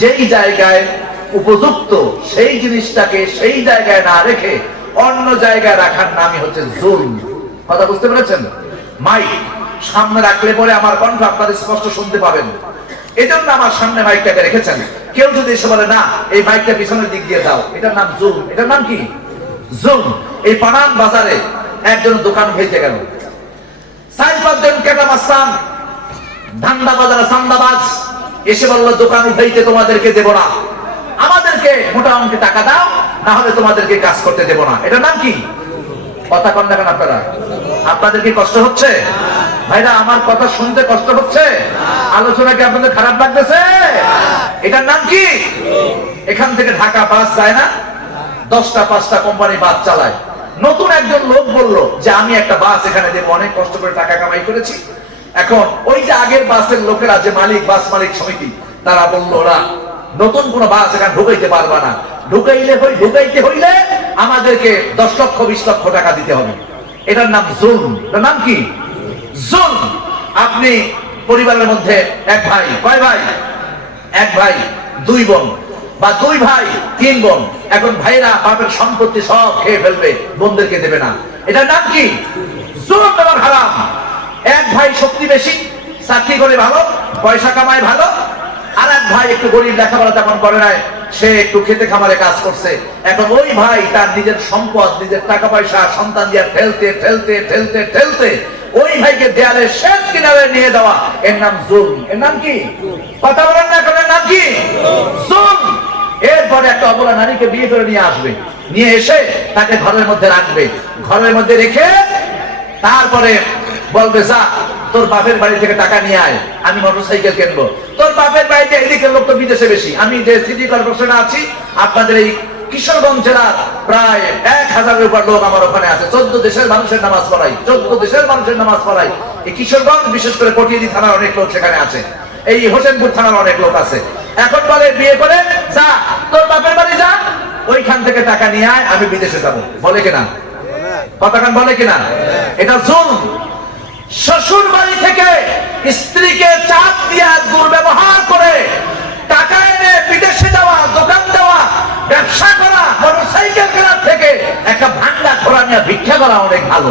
যেই জায়গায় উপযুক্ত সেই জিনিসটাকে সেই জায়গায় না রেখে অন্য জায়গায় রাখার নামই হচ্ছে জুলম। কথা বুঝতে পেরেছেন? মাইক সামনে রাখলে পরে আমার কণ্ঠ আপনারা স্পষ্ট শুনতে পাবেন, এজন্য আমার সামনে মাইকটাকে রেখেছেন। কেউ যদি এসে বলে না এই মাইকটা পিছনের দিক দিয়ে দাও, এটার নাম জুলম। এটার নাম কি? জুলম। এই পানাম বাজারে একজন দোকান ভেজে গেল, 4-5 জন কেটা মাস্তান ধান্দা বাজারে চান্দাবাজ এসে বলল দোকান উঠাইতে তোমাদেরকে দেব না, আমাদেরকে মোটা অঙ্কে টাকা দাও, না হলে তোমাদেরকে কাজ করতে দেব না। এটার নাম কি? কথা কন না কেন আপনারা? আপনাদের কি কষ্ট হচ্ছে ভাইরা? আমার কথা শুনতে কষ্ট হচ্ছে? আলোচনা কি আপনাদের খারাপ লাগতেছে? এটার নাম কি? এখান থেকে ঢাকা বাস যায় না, 10টা 5টা কোম্পানি বাস চালায়। নতুন একজন লোক বলল যে আমি একটা বাস এখানে দেব, অনেক কষ্ট করে টাকা কামাই করেছি। এখন ওই যে আগের বাসের লোকেরা যে মালিক, বাস মালিক সমিতি, তারা বলল ওরা নতুন কোন বাস এখানে ঢুকাইতে পারবা না, ঢুকাইতে হইলে আমাদেরকে 10 লক্ষ 20 লক্ষ টাকা দিতে হবে। এটার নাম জুলম। এটার নাম কি? জুলম। আপনি পরিবারের মধ্যে এক ভাই, কয় ভাই? এক ভাই 2 বোন, বা 2 ভাই 3 বোন। এখন ভাইরা বাপের সম্পত্তি সব খেয়ে ফেলবে, বোনদেরকে দেবে না। এটার নাম কি? জুলম এবং হারাম। এক ভাই শক্তি বেশি, চাকরি করে ভালো, পয়সা কামায় ভালো, আর এক ভাই একটু গরিব, লেখাপড়া তেমন করে নাই, সে একটু খেতে খামারে কাজ করছে। এখন ওই ভাই তার নিজের সম্পদ, নিজের টাকা পয়সা সন্তান দিয়ে ঠেলতে ঠেলতে ঠেলতে ঠেলতে ওই ভাইকে দেয়ালে শেষ কিনারে নিয়ে দেওয়া, এর নাম জুলম। এর নাম কি? কথা বলেন না, এর নাম কি? জুলম। এরপরে একটা অবলা নারীকে বিয়ে করে নিয়ে আসবে, নিয়ে এসে তাকে ঘরের মধ্যে রাখবে, ঘরের মধ্যে রেখে তারপরে বলবে যা তোর বাপের বাড়ি থেকে টাকা নিয়ে আয়, আমি মোটরসাইকেল কিনবো। তোর বাপের বাড়িতে এদিকের লোক তো বিদেশে বেশি, আমি যে সিটি কর্পোরেশনে আছি, আপনাদের এই কিশোরগঞ্জ জেলার প্রায় 1000-এর উপর লোক আমার ওখানে আছে। 14 দেশের মানুষের নামাজ পড়াই, 14 দেশের মানুষের নামাজ পড়াই। এই কিশোরগঞ্জ, বিশেষ করে পটিয়াদি থানার অনেক লোক সেখানে আছে, এই হোসেনপুর থানার অনেক লোক আছে। এখন বলে বিয়ে করে যা তোর বাপের বাড়ি যা, ওইখান থেকে টাকা নিয়ে আয়, আমি বিদেশে যাবো। বলে কিনা? কথাখান বলে কিনা? এটা জুলম। শ্বশুর বাড়ি থেকে স্ত্রীকে চাপ দিয়া দুর্ব্যবহার করে টাকা এনে বিদেশে যাওয়া, দোকান দেওয়া, ব্যবসা করা, মোটরসাইকেল কেনার থেকে একটা ভাঙ্গা খোলা নিয়ে ভিক্ষা করা অনেক ভালো।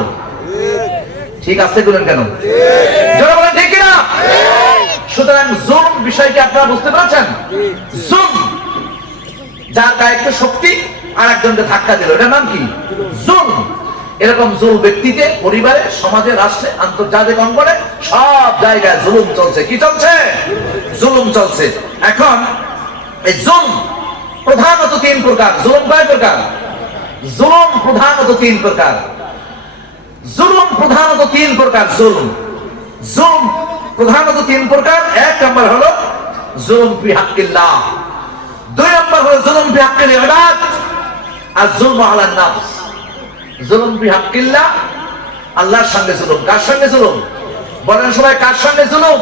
ঠিক আছে বলেন কেন? যারা বলেন ঠিক কিনা? সুতরাং জুলম বিষয়টি আপনারা বুঝতে পারছেন? জুলম, যার গায়ে একটু শক্তি আর একজনকে ধাক্কা দিল, এটার নাম কি? জুলম। এরকম জুল ব্যক্তিতে, পরিবারে, সমাজে, রাষ্ট্রে, আন্তর্জাতিক অঙ্গনে সব জায়গায় জুলুম চলছে। কি চলছে? জুলুম চলছে। এখন এই জুলম প্রধানত 3 প্রকার। জুলুম কয় প্রকার? জুলুম প্রধানত 3 প্রকার। জুলুম প্রধানত 3 প্রকার। জুলুম প্রধানত 3 প্রকার। 1 নম্বর হলো জুলুম ফি হাক্কিল্লাহ, 2 নম্বর হলো জুলুম ফি হাক্কিল ইবাদ, আর জুলম আলান নাফস। জুলুম ফি হাক্কিল্লাহ, আল্লাহর সঙ্গে জুলুম। কার সঙ্গে জুলুম? বলেন সবাই, কার সঙ্গে জুলুম?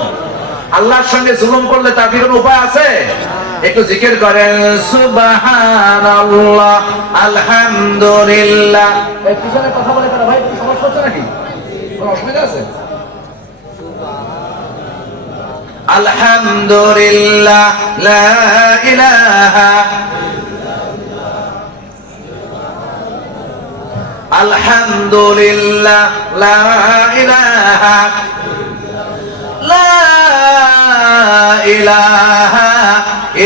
আল্লাহর সঙ্গে জুলুম করলে তার কি কোনো উপায় আছে? একটু জিকির করেন সুবহানাল্লাহ আলহামদুলিল্লাহ। এই পিছনে কথা বলে কেন ভাই, সমস্যা হচ্ছে নাকি? কোনো অসুবিধা আছে? আলহামদুলিল্লাহ লা ইলাহা আলহামদুলিল্লাহ লা ইলাহা লা ইলাহা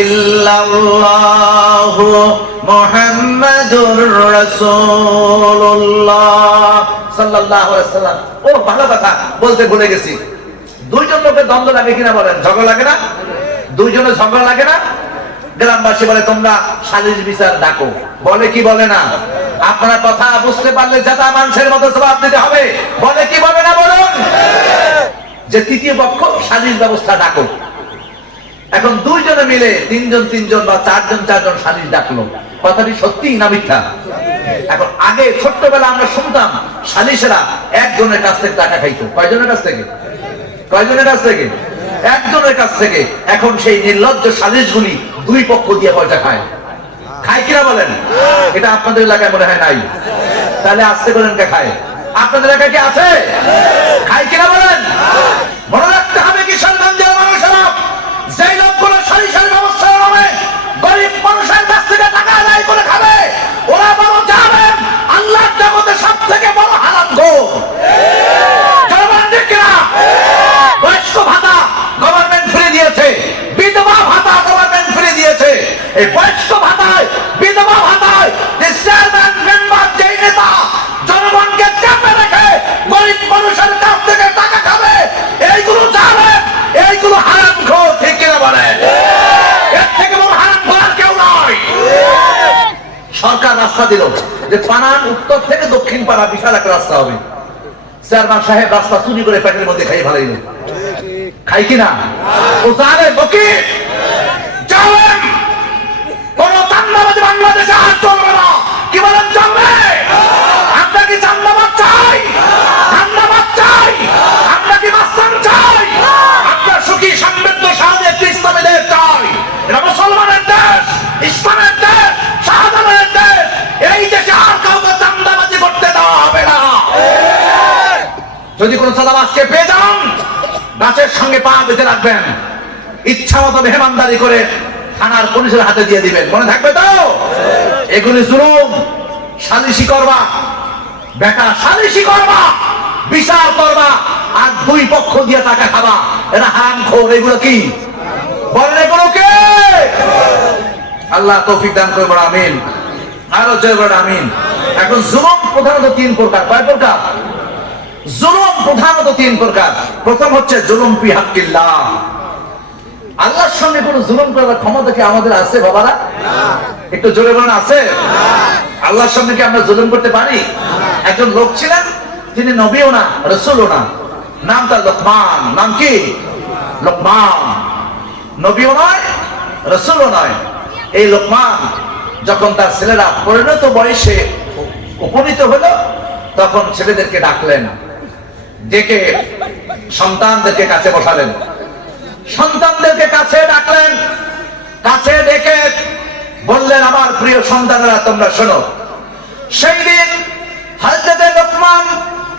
ইল্লাল্লাহ মুহাম্মাদুর রাসূলুল্লাহ সাল্লাল্লাহু আলাইহি ওয়াসাল্লাম। ও ভালো কথা বলতে ভুলে গেছি, দুইজন লোকের দ্বন্দ্ব লাগে কিনা বলেন? ঝগড়া লাগে না? দুইজনের ঝগড়া লাগে না? গ্রামবাসী বলে তোমরা সালিশ বিচার ডাকো, বলে কি বলে না? আপনারা কথা বুঝতে পারলে যাতা মানুষের মতো জবাব দিতে হবে, বলে কি বলে না বলুন? যে তৃতীয় পক্ষ সালিশ ব্যবস্থা ডাকো। এখন দুইজনে মিলে তিনজন বা চারজন সালিশ ডাকলো, কথাটি সত্যি না মিথ্যা? এখন আগে ছোট্টবেলা আমরা শুনতাম সালিশেরা একজনের কাছ থেকে টাকা খাইতো। কয়জনের কাছ থেকে? কয়জনের কাছ থেকে? একজনের কাছ থেকে। এখন সেই নির্লজ্জ সালিশগুলি দুই পক্ষ দিয়ে পয়সা খায়। খায় কিনা বলেন? এটা আপনাদের এলাকায় মনে হয় নাই, তাহলে আসতে বলেন কে খায়? আপনাদের এলাকায় কি আছে? খায় কিনা বলেন? মনে রাখতে হবে কিশোরগঞ্জের মানুষেরা, যেই লোকগুলো সালিশের ব্যবস্থার নামে গরিব মানুষের কাছ থেকে টাকা আদায় করে খাবে, ওরা বড় জানেন আল্লাহর জগতে সব থেকে বড় হারামখোর। বয়স্ক ভাতা গভর্নমেন্ট ফ্রি দিয়েছে, বিধবা ভাতা গভর্নমেন্ট ফ্রি দিয়েছে। এই বয়স্ক ভাতায়, বিধবা ভাতায় চেয়ারম্যান মেম্বার যেই নেতা জনগণকে চাপে রেখে গরিব মানুষের কাছ থেকে টাকা খাবে, এইগুলো জানেন এইগুলো হারামখোর। ঠিক কিনা বলেন? এর থেকে বড় হারামখোর আর কেউ নয়। সরকার রাস্তা দিল যে পানান উত্তর থেকে দক্ষিণ পাড়া বিশাল একটা রাস্তা হবে। চেয়ারম্যান সাহেব রাস্তা চুরি করে পেটের মধ্যে খাই ভালাইল। খাই কিনা? ও জানে বকি চলেন কোন চান্দাবাজি বাংলাদেশে আর চলবে না। কি বলেন? চলবে? আমরা কি চান্দাবাজ চাই? চান্দাবাজ চাই? আমরা কি মাস্তান চাই? আমরা সুখী সমৃদ্ধ শান্তি একটি ইসলামী দেশ চাই। এটা মুসলমানের দেশ, ইসলামের দেশ, শাহজাহানের দেশ। এই দেশে আর কাউকে চান্দাবাজি করতে দেওয়া হবে না। যদি কোন চাঁদাবাজকে পেয়ে যান, গাছের সঙ্গে পা বেঁধে রাখবেন, ইচ্ছা মতো মেহমানদারি করে থানার পুলিশের হাতে দিয়ে দিবেন। মনে থাকবে তো? এগুলি জুলুম। সালিশি করবা বেটা, সালিশি করবা, বিচার করবা, আর দুই পক্ষ দিয়ে টাকা খাবা, এরা হারামখোর। এগুলো কি বলেন? এগুলো কে? আল্লাহ তৌফিক দান করবেন, আমিন। আরো জয় বলেন আমিন। এখন জুলুম প্রধানত তিন প্রকার। কয় প্রকার? জুলুম প্রধানত তিন প্রকার। প্রথম হচ্ছে জুলুম ফি হাক্কিল্লাহ। আল্লাহর সঙ্গে কোন জুলুম করার ক্ষমতা কি আমাদের আছে বাবারা? একটু জোরে বলেন আছে? আল্লাহর সঙ্গে কি আমরা জুলুম করতে পারি? একজন লোক ছিলেন, তিনি নবীও না রাসূলও না, নাম তার লোকমান। নাম কি? লোকমান। নবীও নয়, রাসূলও নয়। এই লোকমান যখন তার ছেলেরা পরিণত বয়সে উপনীত হলো, তখন ছেলেদেরকে ডাকলেন, ডেকে সন্তানদেরকে কাছে বসালেন। সন্তানদেরকে কাছে ডাকলেন, কাছে ডেকে বললেন, আমার প্রিয় সন্তানেরা তোমরা শোনো। সেই দিন হযরত লোকমান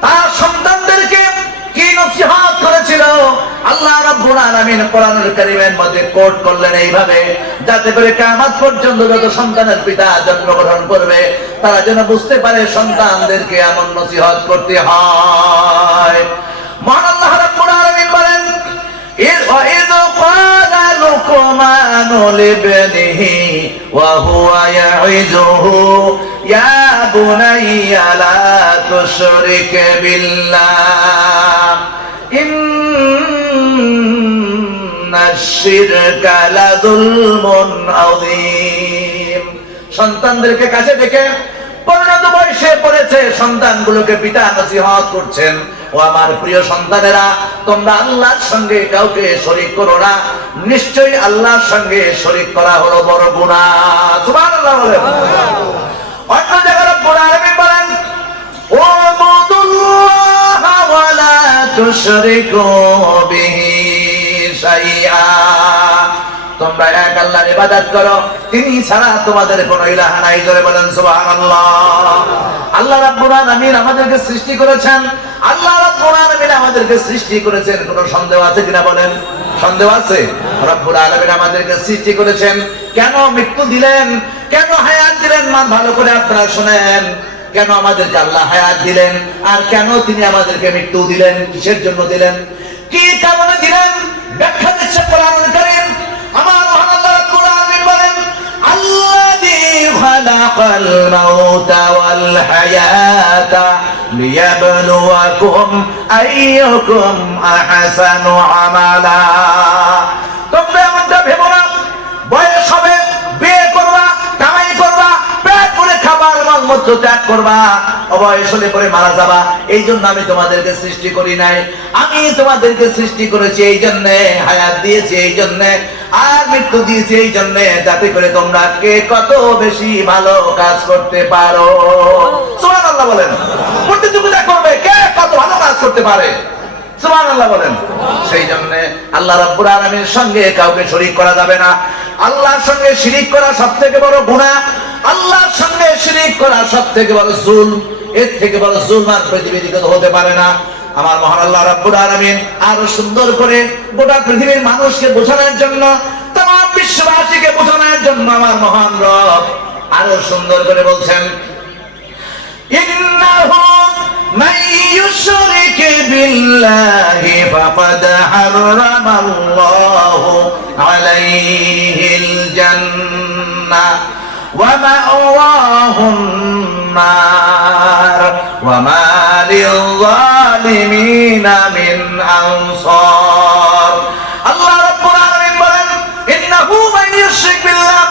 তার সন্তানদেরকে কি নসিহত করেছিল, আল্লাহ রাব্বুল আলামিন কোরআনুল কারীমের মধ্যে কোট করলেন এইভাবে, যাতে করে কিয়ামত পর্যন্ত যত সন্তানের পিতা জন্মগ্রহণ করবে তারা যেন বুঝতে পারে সন্তানদেরকে এমন নসিহত করতে হয়। মহান আল্লাহ রাব্বুল আলামিন বলেন, إذ قال لقمان لابنه وهو يعظه يا بني لا تشرك بالله إن الشرك لظلم عظيم। সন্তানদেরকে কাছে ডেকে পরিণত বয়সে পড়েছে সন্তানগুলোকে পিতা নসিহত করছেন, ও আমার প্রিয় সন্তানেরা, তোমরা আল্লাহর সঙ্গে কাউকে শরীক করো না, নিশ্চয়ই আল্লাহর সঙ্গে শরীক করা হলো বড় গুনাহ। সুবহানাল্লাহ বলেন। অন্য জায়গায় রব্বুল আলামিন বলেন, ওয়াবুদুল্লাহ ওয়া লা তুশরিকু বিহি শাইআ। তোমরা এক আল্লাহর ইবাদত করো, তিনি ছাড়া তোমাদের কোনো ইলাহ নাই। জোরে বলেন সুবহানাল্লাহ। আল্লাহ রাব্বুল আলামিন আমাদেরকে সৃষ্টি করেছেন, আল্লাহ রাব্বুল আলামিন আমাদেরকে সৃষ্টি করেছেন। কোনো সন্দেহ আছে কিনা বলেন? সন্দেহ আছে? রব্বুল আলামিন আমাদেরকে সৃষ্টি করেছেন, কেন মৃত্যু দিলেন, কেন হায়াত দিলেন? মান ভালো করে আপনারা শুনেন, কেন আমাদেরকে আল্লাহ হায়াত দিলেন আর কেন তিনি আমাদেরকে মৃত্যু দিলেন? কিসের জন্য দিলেন, কি কারণে দিলেন? ব্যাখ্যা দিচ্ছে কোরআনুল কারীম। আমার মহান আল্লাহ রাব্বুল আলামিন বলেন, আল্লাযী খালাকাল মাউতা ওয়াল হায়াতা লিয়াবলুয়াকুম আইয়ুকুম আহসানু আমালা। তোমরা এমনটা ভেবো না, বয়স হবে, বিয়ে করবা, কামাই করবা, পেট ভরে খাবার মলমূত্র ত্যাগ করবা, অবয়স হলে পরে মারা যাবা। এই জন্য আমি তোমাদেরকে সৃষ্টি করি নাই। আমি তোমাদেরকে সৃষ্টি করেছি এই জন্যে, হায়াত দিয়েছি এই জন্যে, আর মৃত্যু দিয়েছি এই জন্যে, যাতে করে তোমরা কে কত বেশি ভালো কাজ করতে পারো। সুবহানাল্লাহ বলেন। প্রতিযোগিতা করবে কে কত ভালো কাজ করতে পারে। সুবহানাল্লাহ বলেন। সেই জন্য আল্লাহ রাব্বুল আলামিনের সঙ্গে কাউকে শরীক করা যাবে না। আল্লাহর সঙ্গে শিরিক করা সবথেকে বড় গুনাহ। আল্লাহর সঙ্গে শিরিক করা সবথেকে বড় জুলম। এর থেকে বড় জুলম আর পৃথিবীতে হতে পারে না। আমার মহান আল্লাহ রাব্বুল আলামিন আরো সুন্দর করে গোটা পৃথিবীর মানুষকে বোঝানোর জন্য, तमाम বিশ্ববাসীকে বোঝানোর জন্য আমার মহান রব আরো সুন্দর করে বলছেন, ইন্নাহু মান ইউশরিক বিল্লাহি ফাকাদ হারামাল্লাহু আলাইহিল জান্নাহ ওয়া মাওয়াহুন নার ওয়া মা লিল-যালিমিনা মিন আনসার। আল্লাহ রাব্বুল আলামিন বলেন, ইন্নাহু মান ইউশরিক বিল্লাহ,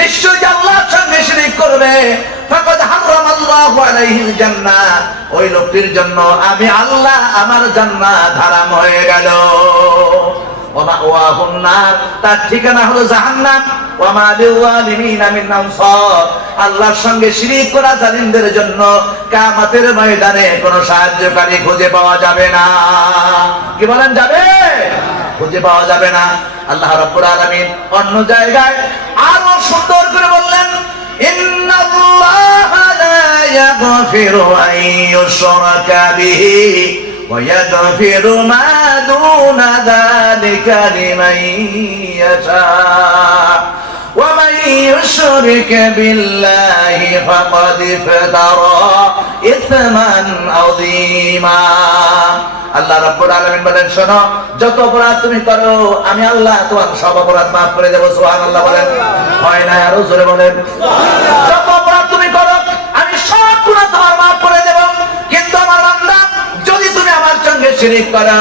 নিশ্চয় আল্লাহর সঙ্গে শিরক করবে, ফাকাদ হারামাল্লাহু আলাইহিল জান্নাহ, ওই লোকটির জন্য আমি আল্লাহ আমার জান্নাত হারাম হয়ে গেল। ওয়া মাওয়াহুন নার, তার ঠিকানা হলো জাহান্নাম। ওয়া মা লিল-যালিমিনা মিন আনসার, আল্লাহর সঙ্গে শিরক করা জালিমদের জন্য কিয়ামতের ময়দানে কোনো সাহায্যকারী খুঁজে পাওয়া যাবে না। কি বলেন, যাবে? খুঁজে পাওয়া যাবে না। আল্লাহ রাব্বুল আলামিন অন্য জায়গায় আরো সুন্দর করে বললেন, ইন্নাল্লাহা লা ইয়াগফিরু আন ইউশরাকা বিহি ওয়া ইয়াগফিরু মা দুনা যালিকা লিমান ইয়াশা ওয়া মান ইউশরিক বিল্লাহি ফাকাদ ইফতারা ইসমান আযীমা। আল্লাহ রাব্বুল আলামিন বলেন, শোনো, যত অপরাধ তুমি করো আমি আল্লাহ তোমার সব অপরাধ মাফ করে দেব। সুবহানাল্লাহ বলেন। হয় না? আরো জোরে বলেন। যত অপরাধ তুমি করো আমি সব গুনাহ তোমার মাফ করে দেব, কিন্তু আমার বান্দা যদি তুমি আমার সঙ্গে শিরক করো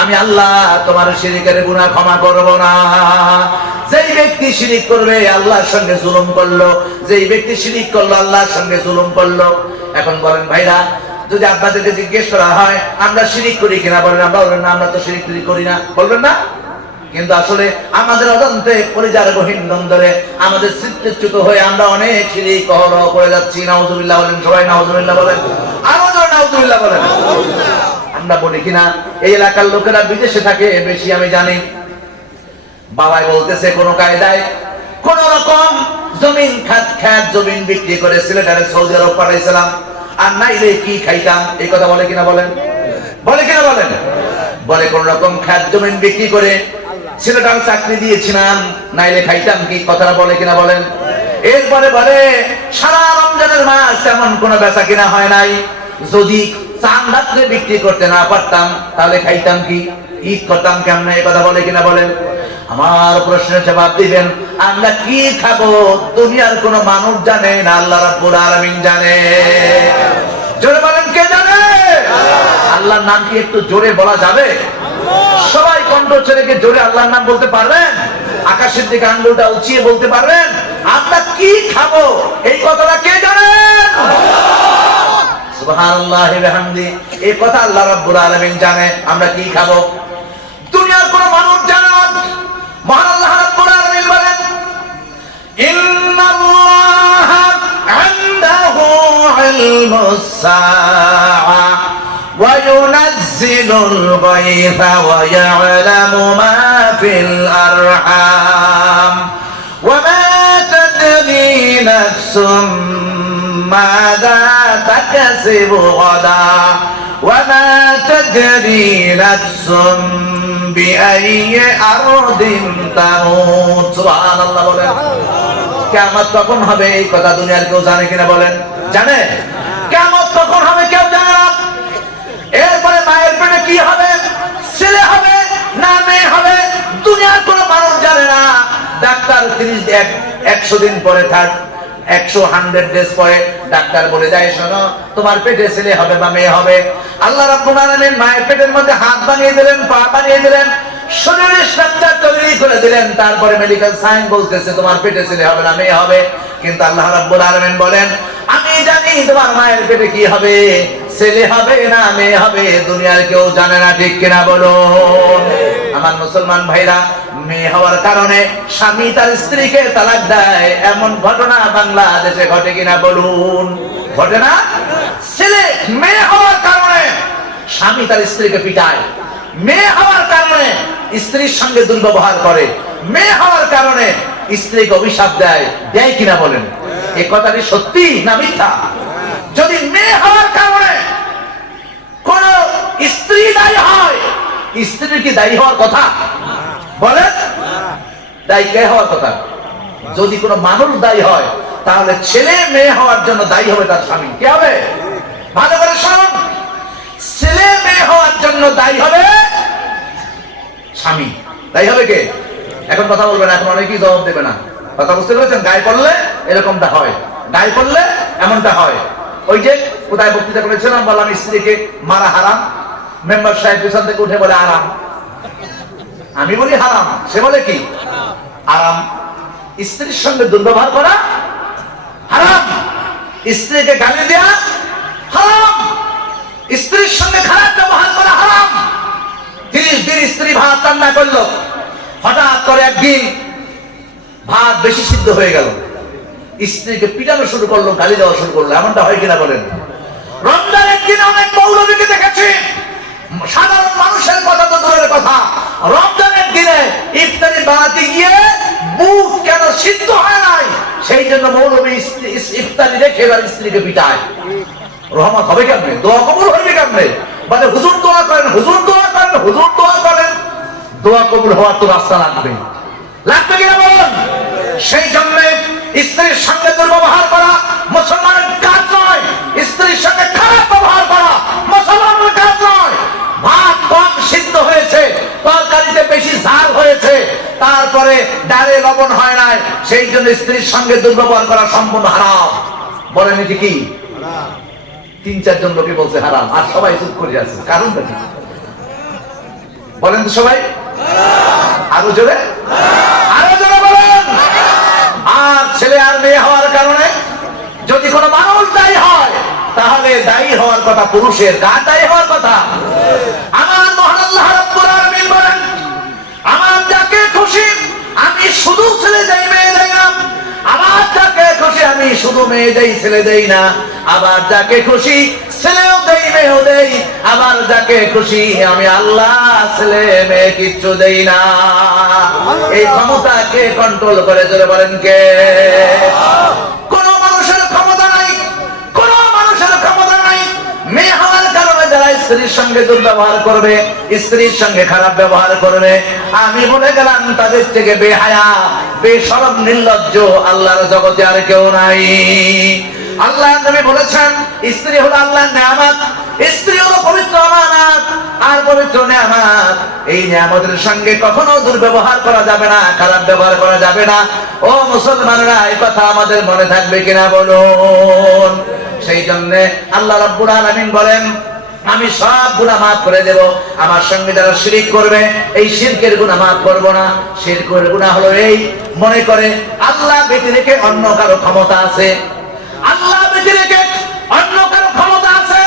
আমি আল্লাহ তোমার শিরকের গুনাহ ক্ষমা করব না। যেই ব্যক্তি শিরক করবে আল্লাহর সঙ্গে জুলুম করলো, যেই ব্যক্তি শিরক করলো আল্লাহর সঙ্গে জুলুম করলো। এখন বলেন ভাইরা, যদি আপনাদেরকে জিজ্ঞেস করা হয় আমরা শিরক করি কিনা, বলেন আমরা, বলেন না আমরা তো শিরক করি না, বলবেন না? কিন্তু আসলে আমাদের অজান্তে পরিজার গহীন দ্বন্দ্বে আমাদের চিত্তচ্যুত হয়ে আমরা অনেক শিরক করে যাচ্ছি। নাউযুবিল্লাহ বলেন, সবাই নাউযুবিল্লাহ বলেন, আরো জোরে নাউযুবিল্লাহ বলেন। আমরা বলি কিনা? এই এলাকার লোকেরা বিদেশে থাকে বেশি, আমি জানি। বাবাই বলতেছে কোন কায়দায় কোন রকম জমিন খাত জমিন বিক্রি করে সিলেটের সৌদি আরব পাঠাইছিলাম, আর নাইলে কি খাইতাম। এই কথা বলে কিনা বলেন? বলে কিনা বলেন? বলে কোন রকম খাত জমিন বিক্রি করে ছেলেটার চাকরি দিয়েছিলাম, নাইলে খাইতাম কি। কথাটা বলে কিনা বলেন? এরপরে বলে সারা রমজানের মাস এমন কোন বেচা কিনা হয় নাই, যদি চাঁদ রাত্রে বিক্রি করতে না পারতাম তাহলে খাইতাম কি, ঈদ করতাম কেমন। এই কথা বলে কিনা বলেন? আমার প্রশ্নের জবাব দিবেন, আমরা কি খাবো দুনিয়ার কোন মানুষ জানে না, আল্লাহ রাব্বুল আলামিন জানে। জোরে বলেন, কে জানে? আল্লাহর নাম কি একটু জোরে বলা যাবে? সবাই কণ্ঠ ছেড়ে জোরে আল্লাহর নাম বলতে পারবেন? আকাশের দিকে আঙ্গুলটা উঁচিয়ে বলতে পারবেন? আমরা কি খাবো এই কথাটা কে জানেন? সুবহানাল্লাহি ওয়া বিহামদি। এই কথা আল্লাহ রাব্বুল আলামিন জানে আমরা কি খাবো, দুনিয়ার কোন মানুষ জানে না। মহান আল্লাহ রাব্বুল আলামিন বলেন, ইন্নাল্লাহা ইনদাহু ইলমুস সাআ ওয়া ইউনাজ্জিলু ওয়ায়ুনাজ্জিলুল গায়থা ওয়া ইয়ালামু মা ফিল আরহাম ওয়া মা তাদরি নাফসুম মাযা তাকসিবু গাদা ওয়া মা তাদরি নাফসুম বিআইয়ি আরদিন তামুত। সুবহানাল্লাহ বলেন। কিয়ামত কখন হবে এই কথা দুনিয়ার কেউ জানে কিনা বলেন? জানে? কিয়ামত কখন হবে কেউ জানে না। এরপরে মায়ের পেটে কি হবে, ছেলে হবে না মেয়ে হবে, দুনিয়ার কোনো মানুষ জানে না। ডাক্তার 100 দিন পরে 100 ডেজ পরে ডাক্তার বলে যায়, শোনো তোমার পেটে ছেলে হবে বা মেয়ে হবে। আল্লাহ রাব্বুল আলামিন মায়ের পেটের মধ্যে হাত বানিয়ে দিলেন, পা বানিয়ে দিলেন, শরীরের স্ট্রাকচার তৈরি করে দিলেন। তারপরে মেডিকেল সায়েন্স বলতেছে তোমার পেটে ছেলে হবে না মেয়ে হবে। কিন্তু আল্লাহ রাব্বুল আলামিন বলেন, আমি জানি তোমার মায়ের পেটে কি হবে, ছেলে হবে না মেয়ে হবে, দুনিয়ার কেউ জানে না। ঠিক কিনা বলুন? আমার মুসলমান ভাইরা, মেয়ে হওয়ার কারণে স্বামী তার স্ত্রীকে তালাক দেয়, এমন ঘটনা বাংলাদেশে ঘটে কিনা বলুন? ঘটে না? ছেলে মেয়ে হওয়ার কারণে স্বামী তার স্ত্রীকে পিটায়, মেয়ে হওয়ার কারণে স্ত্রীর সঙ্গে দুর্ব্যবহার করে, মেয়ে হওয়ার কারণে স্ত্রীকে অভিশাপ দেয়। দেয় কিনা বলেন? এই কথাটি সত্যি না মিথ্যা? যদি মেয়ে হওয়ার কারণে কোন স্ত্রী দায়ী হয়, স্ত্রীর কি দায়ী হওয়ার কথা বলেন? দায়ী কে হওয়ার কথা? যদি কোনো মানুষ দায়ী হয়, তাহলে ছেলে মেয়ে হওয়ার জন্য দায়ী হবে তার স্বামী। কি হবে? ভালো করে শুনুন, ছেলে মেয়ে হওয়ার জন্য দায়ী হবে স্বামী। দায়ী হবে কে? এখন কথা বলবেন, এখন অনেকেই জবাব দেবে না। কথা বুঝতে পেরেছেন? গায়ে পড়লে এরকমটা হয়, গায়ে পড়লে এমনটা হয়। ওই যে কোথায় বক্তৃতা করেছিলাম, বললাম স্ত্রীকে মারা হারাম, মেম্বার সাহেব পিছন থেকে উঠে বলে আরাম। আমি বলি হারাম, সে বলে কি আরাম। স্ত্রীর সঙ্গে দুর্ব্যবহার করা হারাম, স্ত্রীকে গালি দেয়া হারাম, স্ত্রীর সঙ্গে খারাপ ব্যবহার করা হারাম। 30 দিন স্ত্রী ভাত রান্না করলো, হঠাৎ করে একদিন ভাত বেশি সিদ্ধ হয়ে গেল, স্ত্রীকে পিটানো শুরু করলো, গালি দেওয়া শুরু করলো। এমনটা হয় কিনা বলেন? রমজানের দিনে অনেক মৌলবীকে দেখেছি, সাধারণ মানুষের কথা তো দূরের কথা, রমজানের দিনে ইফতারি বানাতে গিয়ে মুখ কেন সিদ্ধ হয় নাই, সেই জন্য মৌলবী ইফতারি রেখে এবার স্ত্রীকে পিটায়। রহমত হবে কেমনে? দোয়া কবুল হবে কেমনে? মানে হুজুর দোয়া করেন, হুজুর দোয়া করেন, হুজুর দোয়া করেন, দোয়া কবুল হওয়ার তো রাস্তা লাগবে, লাগবে কিনা বলুন? সেই জন্য স্ত্রীর সঙ্গে দুর্ব্যবহার করা মুসলমানের কাজ নয়, স্ত্রীর সঙ্গে খারাপ ব্যবহার করা মুসলমানের কাজ নয়। ভাত কম সিদ্ধ হয়েছে, তরকারিতে বেশি ঝাল হয়েছে, তারপরে ডালে লবণ হয় নাই, সেই জন্য স্ত্রীর সঙ্গে দুর্ব্যবহার করা সম্পূর্ণ হারাম। বলেন এটি কি? 3-4 জন লোকে বলছে হারাম, আর সবাই চুপ করে আছে। কারণটা কি বলেন তো সবাই? আরো জোরে, আরো জোরে বলেন। আর ছেলে আর মেয়ে হওয়ার কারণে যদি কোনো মানুষ দায়ী হয়, তাহলে দায়ী হওয়ার কথা পুরুষের। কার দায়ী হওয়ার কথা? আমার মহান আল্লাহ রাব্বুল আলামিন বলেন, আমার যাকে খুশি আমি শুধু ছেলে দেই মেয়ে দেই না, আমার যাকে খুশি আমি শুধু মেয়ে দেই ছেলে দেই না, আবার যাকে খুশি ছেলেও দেই মেয়েও দেই, আবার যাকে খুশি আমি আল্লাহ ছেলে মেয়ে কিচ্ছু দেই না। এই ক্ষমতা কে কন্ট্রোল করে? জোরে বলেন কে? কোন মানুষের ক্ষমতা নাই, কোন মানুষের ক্ষমতা নাই। মেয়ে হওয়ার কারণে যারা স্ত্রীর সঙ্গে দুর্ব্যবহার করবে, স্ত্রীর সঙ্গে খারাপ ব্যবহার করবে, আমি বলে গেলাম তাদের থেকে বেহায়া, বেশরম, নির্লজ্জ আল্লাহর জগতে আর কেউ নাই। আল্লাহ নবী বলেছেন, স্ত্রী হলো আল্লাহর নিয়ামত, স্ত্রী হলো পবিত্র আমানত, আর পবিত্র নিয়ামত, এই নিয়ামতের সঙ্গে কখনো দুর্ব্যবহার করা যাবে না, খারাপ ব্যবহার করা যাবে না। ও মুসলমানরা, এই কথা আমাদের মনে থাকবে কিনা বলুন? সেই জন্য আল্লাহ রাব্বুল আলামিন বলেন, আমি সব গুনাহ মাফ করে দেব। আমার সঙ্গে যারা শিরক করবে, এই শিরকের গুনাহ মাফ করব না। শিরকের গুনাহ হলো এই, মনে করে আল্লাহ ব্যতীত রেখে অন্য কারো ক্ষমতা আছে, আল্লাহ ব্যতীত রেখে অন্য কারো ক্ষমতা আছে,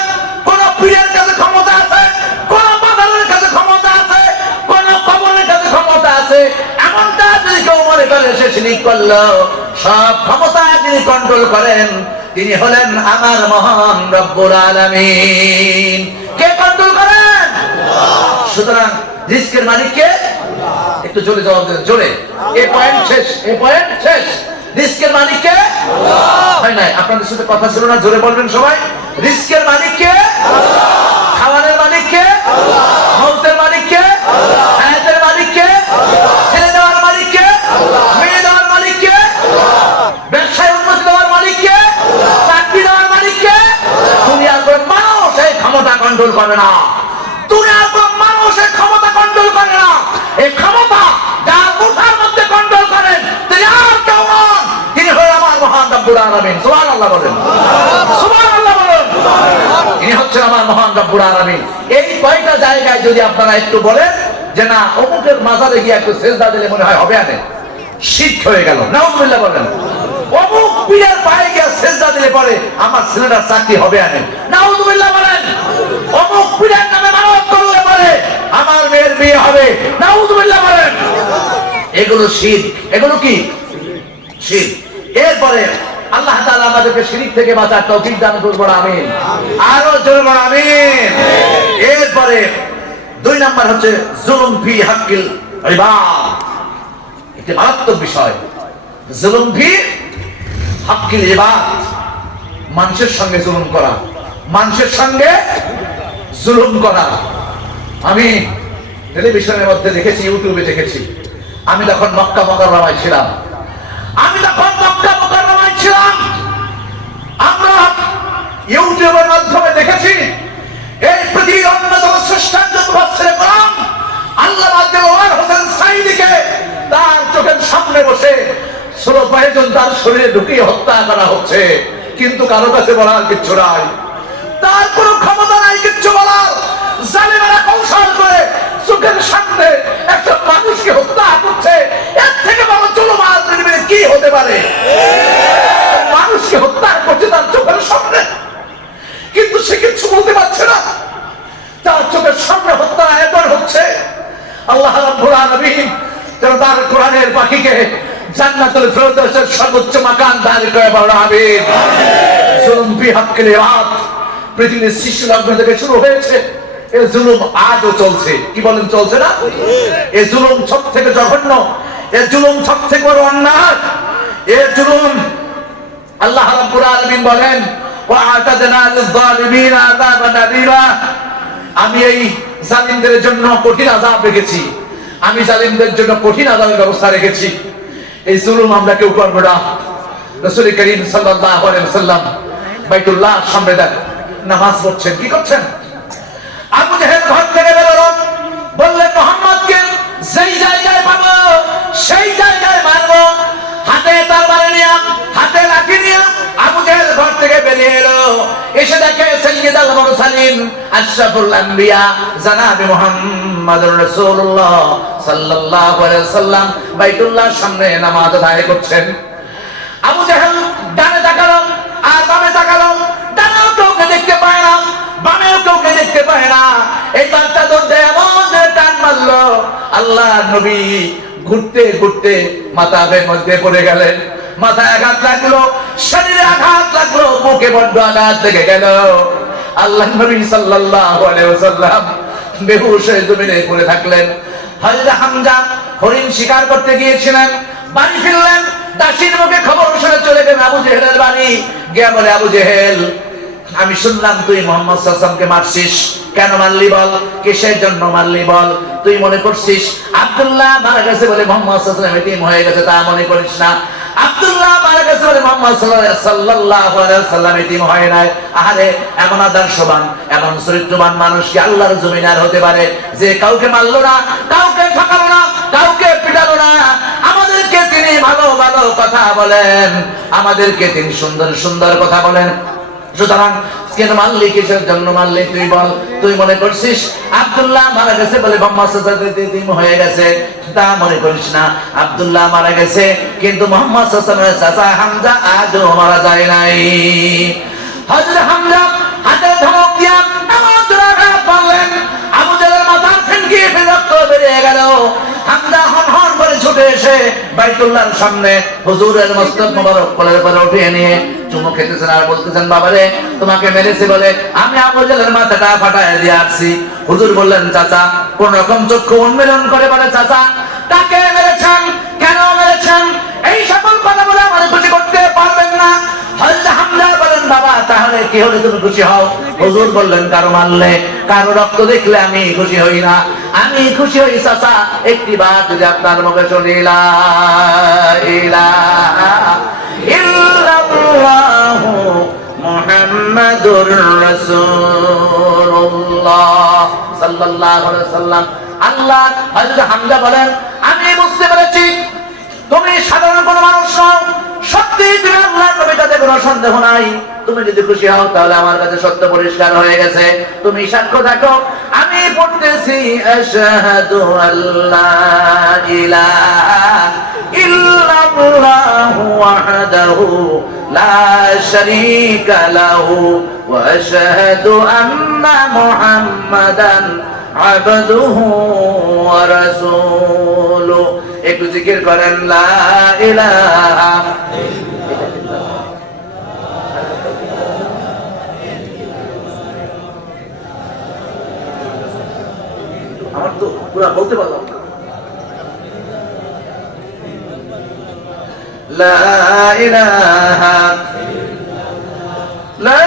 কোন পীরের কাছে ক্ষমতা আছে, কোন মাদারের কাছে ক্ষমতা আছে, কোন কবরের কাছে ক্ষমতা আছে, এমনটা যদি কেউ মনে করে সে শিরক করলো। সব ক্ষমতা যিনি কন্ট্রোল করেন তিনি হলেন আমার মহান রব্বুল আলামিন। কে কন্ট্রোল করেন? সুতরাং রিস্কের মালিক কে? একটু জোরে জবাব দেন, জোরে। এই পয়েন্ট শেষ, এই পয়েন্ট শেষ। রিস্কের মালিক কে? আল্লাহ। হয় নাই, আপনাদের সাথে কথা ছিল না, জোরে বলবেন সবাই। রিস্কের মালিক কে? আল্লাহ। খাওয়ানোর মালিক কে? আল্লাহ। মৌতের মালিক কে? আল্লাহ। হায়াতের মালিক কে? আল্লাহ। ছেড়ে দেওয়ার মালিক কে? আল্লাহ। মেরে দেওয়ার মালিক কে? আল্লাহ। ব্যবসায় উন্নতি দেওয়ার মালিক কে? আল্লাহ। চাকরি দেওয়ার মালিক কে? আল্লাহ। দুনিয়ার কোন মানুষ এই ক্ষমতা কন্ট্রোল করে না। দুনিয়ার কোন মানুষ এই ক্ষমতা কন্ট্রোল করে না। এই ক্ষমতা যার মুঠার মধ্যে কন্ট্রোল করেন তিনি আর কেউ নন, তিনি হলেন আমার মহান রব্বুল আলামিন। সুবহানাল্লাহ বলেন, সুবহানাল্লাহ বলেন। তিনি হচ্ছেন আমার মহান রব্বুল আলামিন। এই কয়টা জায়গায় যদি আপনারা একটু বলেন যে না অমুকের মাজারে গিয়ে একটু সেজদা দিলে মনে হয় হবে, আনে শিরক হয়ে গেল, নাউযুবিল্লাহ বলেন। অমুক পীরের পায়ে গিয়ে সেজদা দিলে পরে আমার ছেলেটার চাকরি হবে, আনে নাউযুবিল্লাহ বলেন। অমুক পীরের নামে মানত করলে পরে আমার মেয়ের বিয়ে হবে, নাউযুবিল্লাহ বলেন। এগুলো শিরক, এগুলো কি শিরক। এরপরে আল্লাহ তাআলা আমাদেরকে শিরক থেকে বাঁচার তৌফিক দান করুন, আমিন। আরো জোরে বলেন আমিন। এরপরে 2 নাম্বার হচ্ছে জুলুম ফি হাক্কিল ইবাদ। এটি মারাত্মক বিষয়। জুলুম ফি হাক্কিল ইবাদ, মানুষের সঙ্গে জুলুম করা, মানুষের সঙ্গে জুলুম করা। আমি টেলিভিশনের মধ্যে দেখেছি, ইউটিউবে দেখেছি। আমি তখন মক্কা মুকাররমায় ছিলাম, আমরা ইউটিউবের মাধ্যমে দেখেছি এই পৃথিবীর অন্যতম শ্রেষ্ঠ মুফাসসির কোরআন আল্লামা দেওয়ান হোসেন সাঈদীকে তার চোখের সামনে বসে 16 কয়েকজন তার শরীরে ঢুকিয়ে হত্যা করা হচ্ছে, কিন্তু কারো কাছে বলার কিচ্ছু নাই, তার কোনো ক্ষমতা নাই কিচ্ছু বলার। জালেমেরা কৌশল করে চোখের সামনে একটা মানুষকে হত্যা করছে, এর থেকে বড় জুলুম আর পৃথিবীতে কি হতে পারে? মানুষকে হত্যা করছে তার চোখের সামনে, কিন্তু সে কিছু বলতে পারছে না। তার চোখের সামনে হত্যা আয়োজন হচ্ছে। আল্লাহ রাব্বুল আলামিন যেন তার কোরআনের পাখিকে জান্নাতুল ফেরদৌসের সর্বোচ্চ মাকাম দান করে, বলো আমিন। জুলুম ফি হাক্কিল ইবাদ পৃথিবীর সৃষ্টি লগ্ন থেকে শুরু হয়েছে, এই জুলুম আজও চলছে। কি বলেন, চলছে না? এই জুলুম সব থেকে জঘন্য, এই জুলুম সব থেকে বড় অন্যায়। এই জুলুম আল্লাহ রাব্বুল আলামিন বলেন ওয়া আতাদনা লিয-যালিমিনা আযাবান আলীমা। আমি এই জালিমদের জন্য কঠিন আযাব রেখেছি, আমি জালিমদের জন্য কঠিন আযাবের ব্যবস্থা রেখেছি। এই জুলুম আমরা কেউ করব না। রাসূল করিম সাল্লাল্লাহু আলাইহি ওয়াসাল্লাম বাইতুল্লাহর সামনে নামাজ পড়ছেন, কি করছেন? আবু জাহেল ঘর থেকে বেরোলো, বললেন মুহাম্মদকে যেই জায়গায় পাবো সেই জায়গায় মারবো। হাতে তরবারি নিয়ে, হাতে লাঠি নিয়ে আবু জাহেল ঘর থেকে বেরিয়ে এলো। এসে দেখে সাইয়্যিদুল মুরসালিন আশরাফুল আম্বিয়া জনাবে মুহাম্মদুর রাসূলুল্লাহ সাল্লাল্লাহু আলাইহি ওয়াসাল্লাম বাইতুল্লাহর সামনে নামাজ আদায় করছেন। আবু জাহেল ডানে তাকালো আর বামে তাকালো, ডানেও কাউকে দেখতে পায় না, বামেও কাউকে দেখতে পায় না। এই বাচ্চা দৌড়ে এমন টান মারলো, আল্লাহর নবী ঘুরতে ঘুরতে মাথার মধ্যে পড়ে গেলেন। মাথায় আঘাত লাগলো, শরীরে আঘাত লাগলো, বুকে বড্ড আঘাত লেগে গেল। আল্লাহর নবী সাল্লাল্লাহু আলাইহি ওয়াসাল্লাম বেহুশ হয়ে জমিনে পড়ে থাকলেন। হযরত হামজা হরিণ শিকার করতে গিয়েছিলেন, বাড়ি ফিরলেন, দাসীর মুখে খবর শুনে চলে গেলেন আবু জেহেলের বাড়ি। গিয়ে বলে, আবু জেহেল আমি শুনলাম তুই মুহাম্মদ সাল্লাল্লাহু আলাইহি ওয়াসাল্লামকে মারছিস, কেন মারলি বল, কিসের জন্য মারলি বল। তুই মনে করছিস আব্দুল্লাহ মারা গেছে বলে মুহাম্মদ সাল্লাল্লাহু আলাইহি ওয়াসাল্লাম এতিম হয়ে গেছে, তা মনে করিস না। আব্দুল্লাহ মারা গেছে বলে মুহাম্মদ সাল্লাল্লাহু আলাইহি ওয়াসাল্লাম এতিম হয় নাই। আরে এমন আদর্শবান, এমন চরিত্রবান মানুষ কি আল্লাহর জমিনে আর হতে পারে, যে কাউকে মারলো না, কাউকে ঠকালো না, কাউকে পিটালো না। আমাদেরকে তিনি ভালো ভালো কথা বলেন, আমাদেরকে তিনি সুন্দর সুন্দর কথা বলেন। সুতরাং কেন মারলি, কিসের জন্য মারলি তুই বল। তুই মনে করছিস আব্দুল্লাহ মারা গেছে বলে মুহাম্মদ সাল্লাল্লাহু আলাইহি ওয়াসাল্লাম এতিম হয়ে গেছে, তা মনে করিস না। আব্দুল্লাহ মারা গেছে, কিন্তু মুহাম্মদ সাল্লাল্লাহু আলাইহি ওয়াসাল্লামের চাচা হামজা আজও মারা যায় নাই। হযরত হামজা হাতে ধমক দিয়া এমন আঘাত করলেন, আবু জাহেলের মাথার ফেনকি রক্ত বেরিয়ে গেল। হামজা হন হন করে ছুটে এসে বাইতুল্লাহর সামনে হুজুরের মস্তক মোবারক কোলের উপরে উঠিয়ে নিয়ে চুমু খেতেছেন আর বলতেছেন, বাবারে তোমাকে মেরেছে বলে আমি আবু জাহেলের মাথাটা ফাটায় দিয়ে আসছি। হুজুর বললেন, চাচা কোন রকম চক্ষু উন্মিলন করে বলে, চাচা কাকে মেরেছেন, কেন মেরেছেন, এই সকল কথা বলে আমার খুশি করতে পারবেন না। হযরত হামজা বলেন, বাবা তাহলে কি হলে তুমি খুশি হও? হুজুর বললেন, কারো মারলে, কারো রক্ত দেখলে আমি খুশি হই না। আমি খুশি হই চাচা একটি বার যদি আপনার মুখে শুনি লা ইলাহা ইল্লাল্লাহু মুহাম্মাদুর রাসূলুল্লাহ সাল্লাল্লাহু আলাইহি ওয়াসাল্লাম। আল্লাহ হযরত হামজা বলেন, আমি বুঝতে পেরেছি তুমি সাধারণ কোনো মানুষ নও, সত্যি তুমি আল্লাহর নবী, তাতে কোনো সন্দেহ নাই। তুমি যদি খুশি হও তাহলে আমার কাছে সত্য পরিষ্কার হয়ে গেছে। তুমি সাক্ষ্য থাকো, আমি পড়তেছি আশহাদু আল্লা ইলাহা ইল্লাল্লাহু ওয়াহদাহু লা শারীকা লাহু ওয়া আশহাদু আন্না মুহাম্মাদান আবদুহু ওয়া রাসূলুহু। একটু জিকির করেন, লা ইলাহা ইল্লাল্লাহ। আমার তো পুরা বলতে পারলাম না। লা ইলাহা লা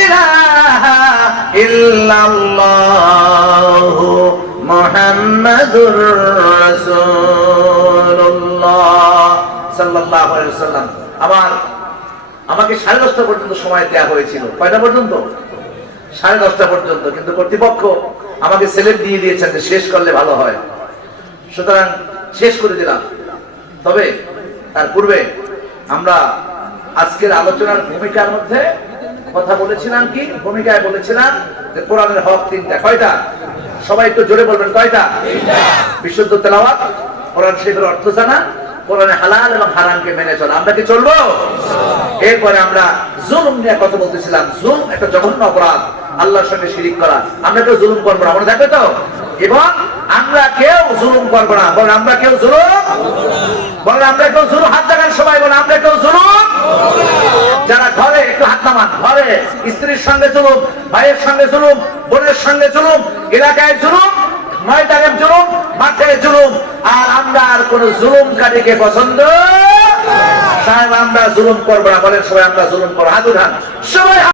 ইলাহা ইল্লাল্লাহু মুহাম্মাদুর রাসূলুল্লাহ সাল্লাল্লাহু আলাইহি ওয়াসাল্লাম। আমাকে 10:30 পর্যন্ত সময় দেয়া হয়েছিল। কয়টা পর্যন্ত? 10:30 পর্যন্ত। কিন্তু কর্তৃপক্ষ আমাকে সেলেক্ট দিয়ে দিয়েছেন যে শেষ করলে ভালো হয়, সুতরাং শেষ করে দিলাম। তবে তার পূর্বে আমরা আজকের আলোচনার ভূমিকার মধ্যে কথা বলেছিলাম। কি ভূমিকায় বলেছিলাম? যে কোরআনের হক 3টা। কয়টা? সবাই একটু জোরে বলবেন, কয়টা? 3টা। বিশুদ্ধ তেলাওয়াত, কোরআন শরীফের অর্থ জানা, কোরআনে হালাল এবং হারামকে মেনে চলা। আমরা কি চলবো? এরপরে আমরা জুলুম নিয়ে কথা বলতেছিলাম। জুলুম একটা জঘন্য অপরাধ, আল্লাহর সঙ্গে শিরিক করা। আমরা কেউ জুলুম করবো না, মনে থাকবে তো? এবং আমরা কেউ জুলুম করবো না, বলে আমরা কেউ জুলুম, বলে আমরা কেউ জুলুম, হাত দেখান সবাই, বলে আমরা কেউ জুলুম। যারা ঘরে, একটু হাত নামান, ঘরে স্ত্রীর সঙ্গে জুলুম, ভাইয়ের সঙ্গে জুলুম, বোনের সঙ্গে জুলুম, এলাকায় জুলুম, ময়দানে জুলুম, মাঠে জুলুম, আর আমরা আর কোন জুলুমকারীকে পছন্দ সাহেব আমরা জুলুম করবো না, বলেন সবাই আমরা জুলুম করবো। হাত উঠান সবাই।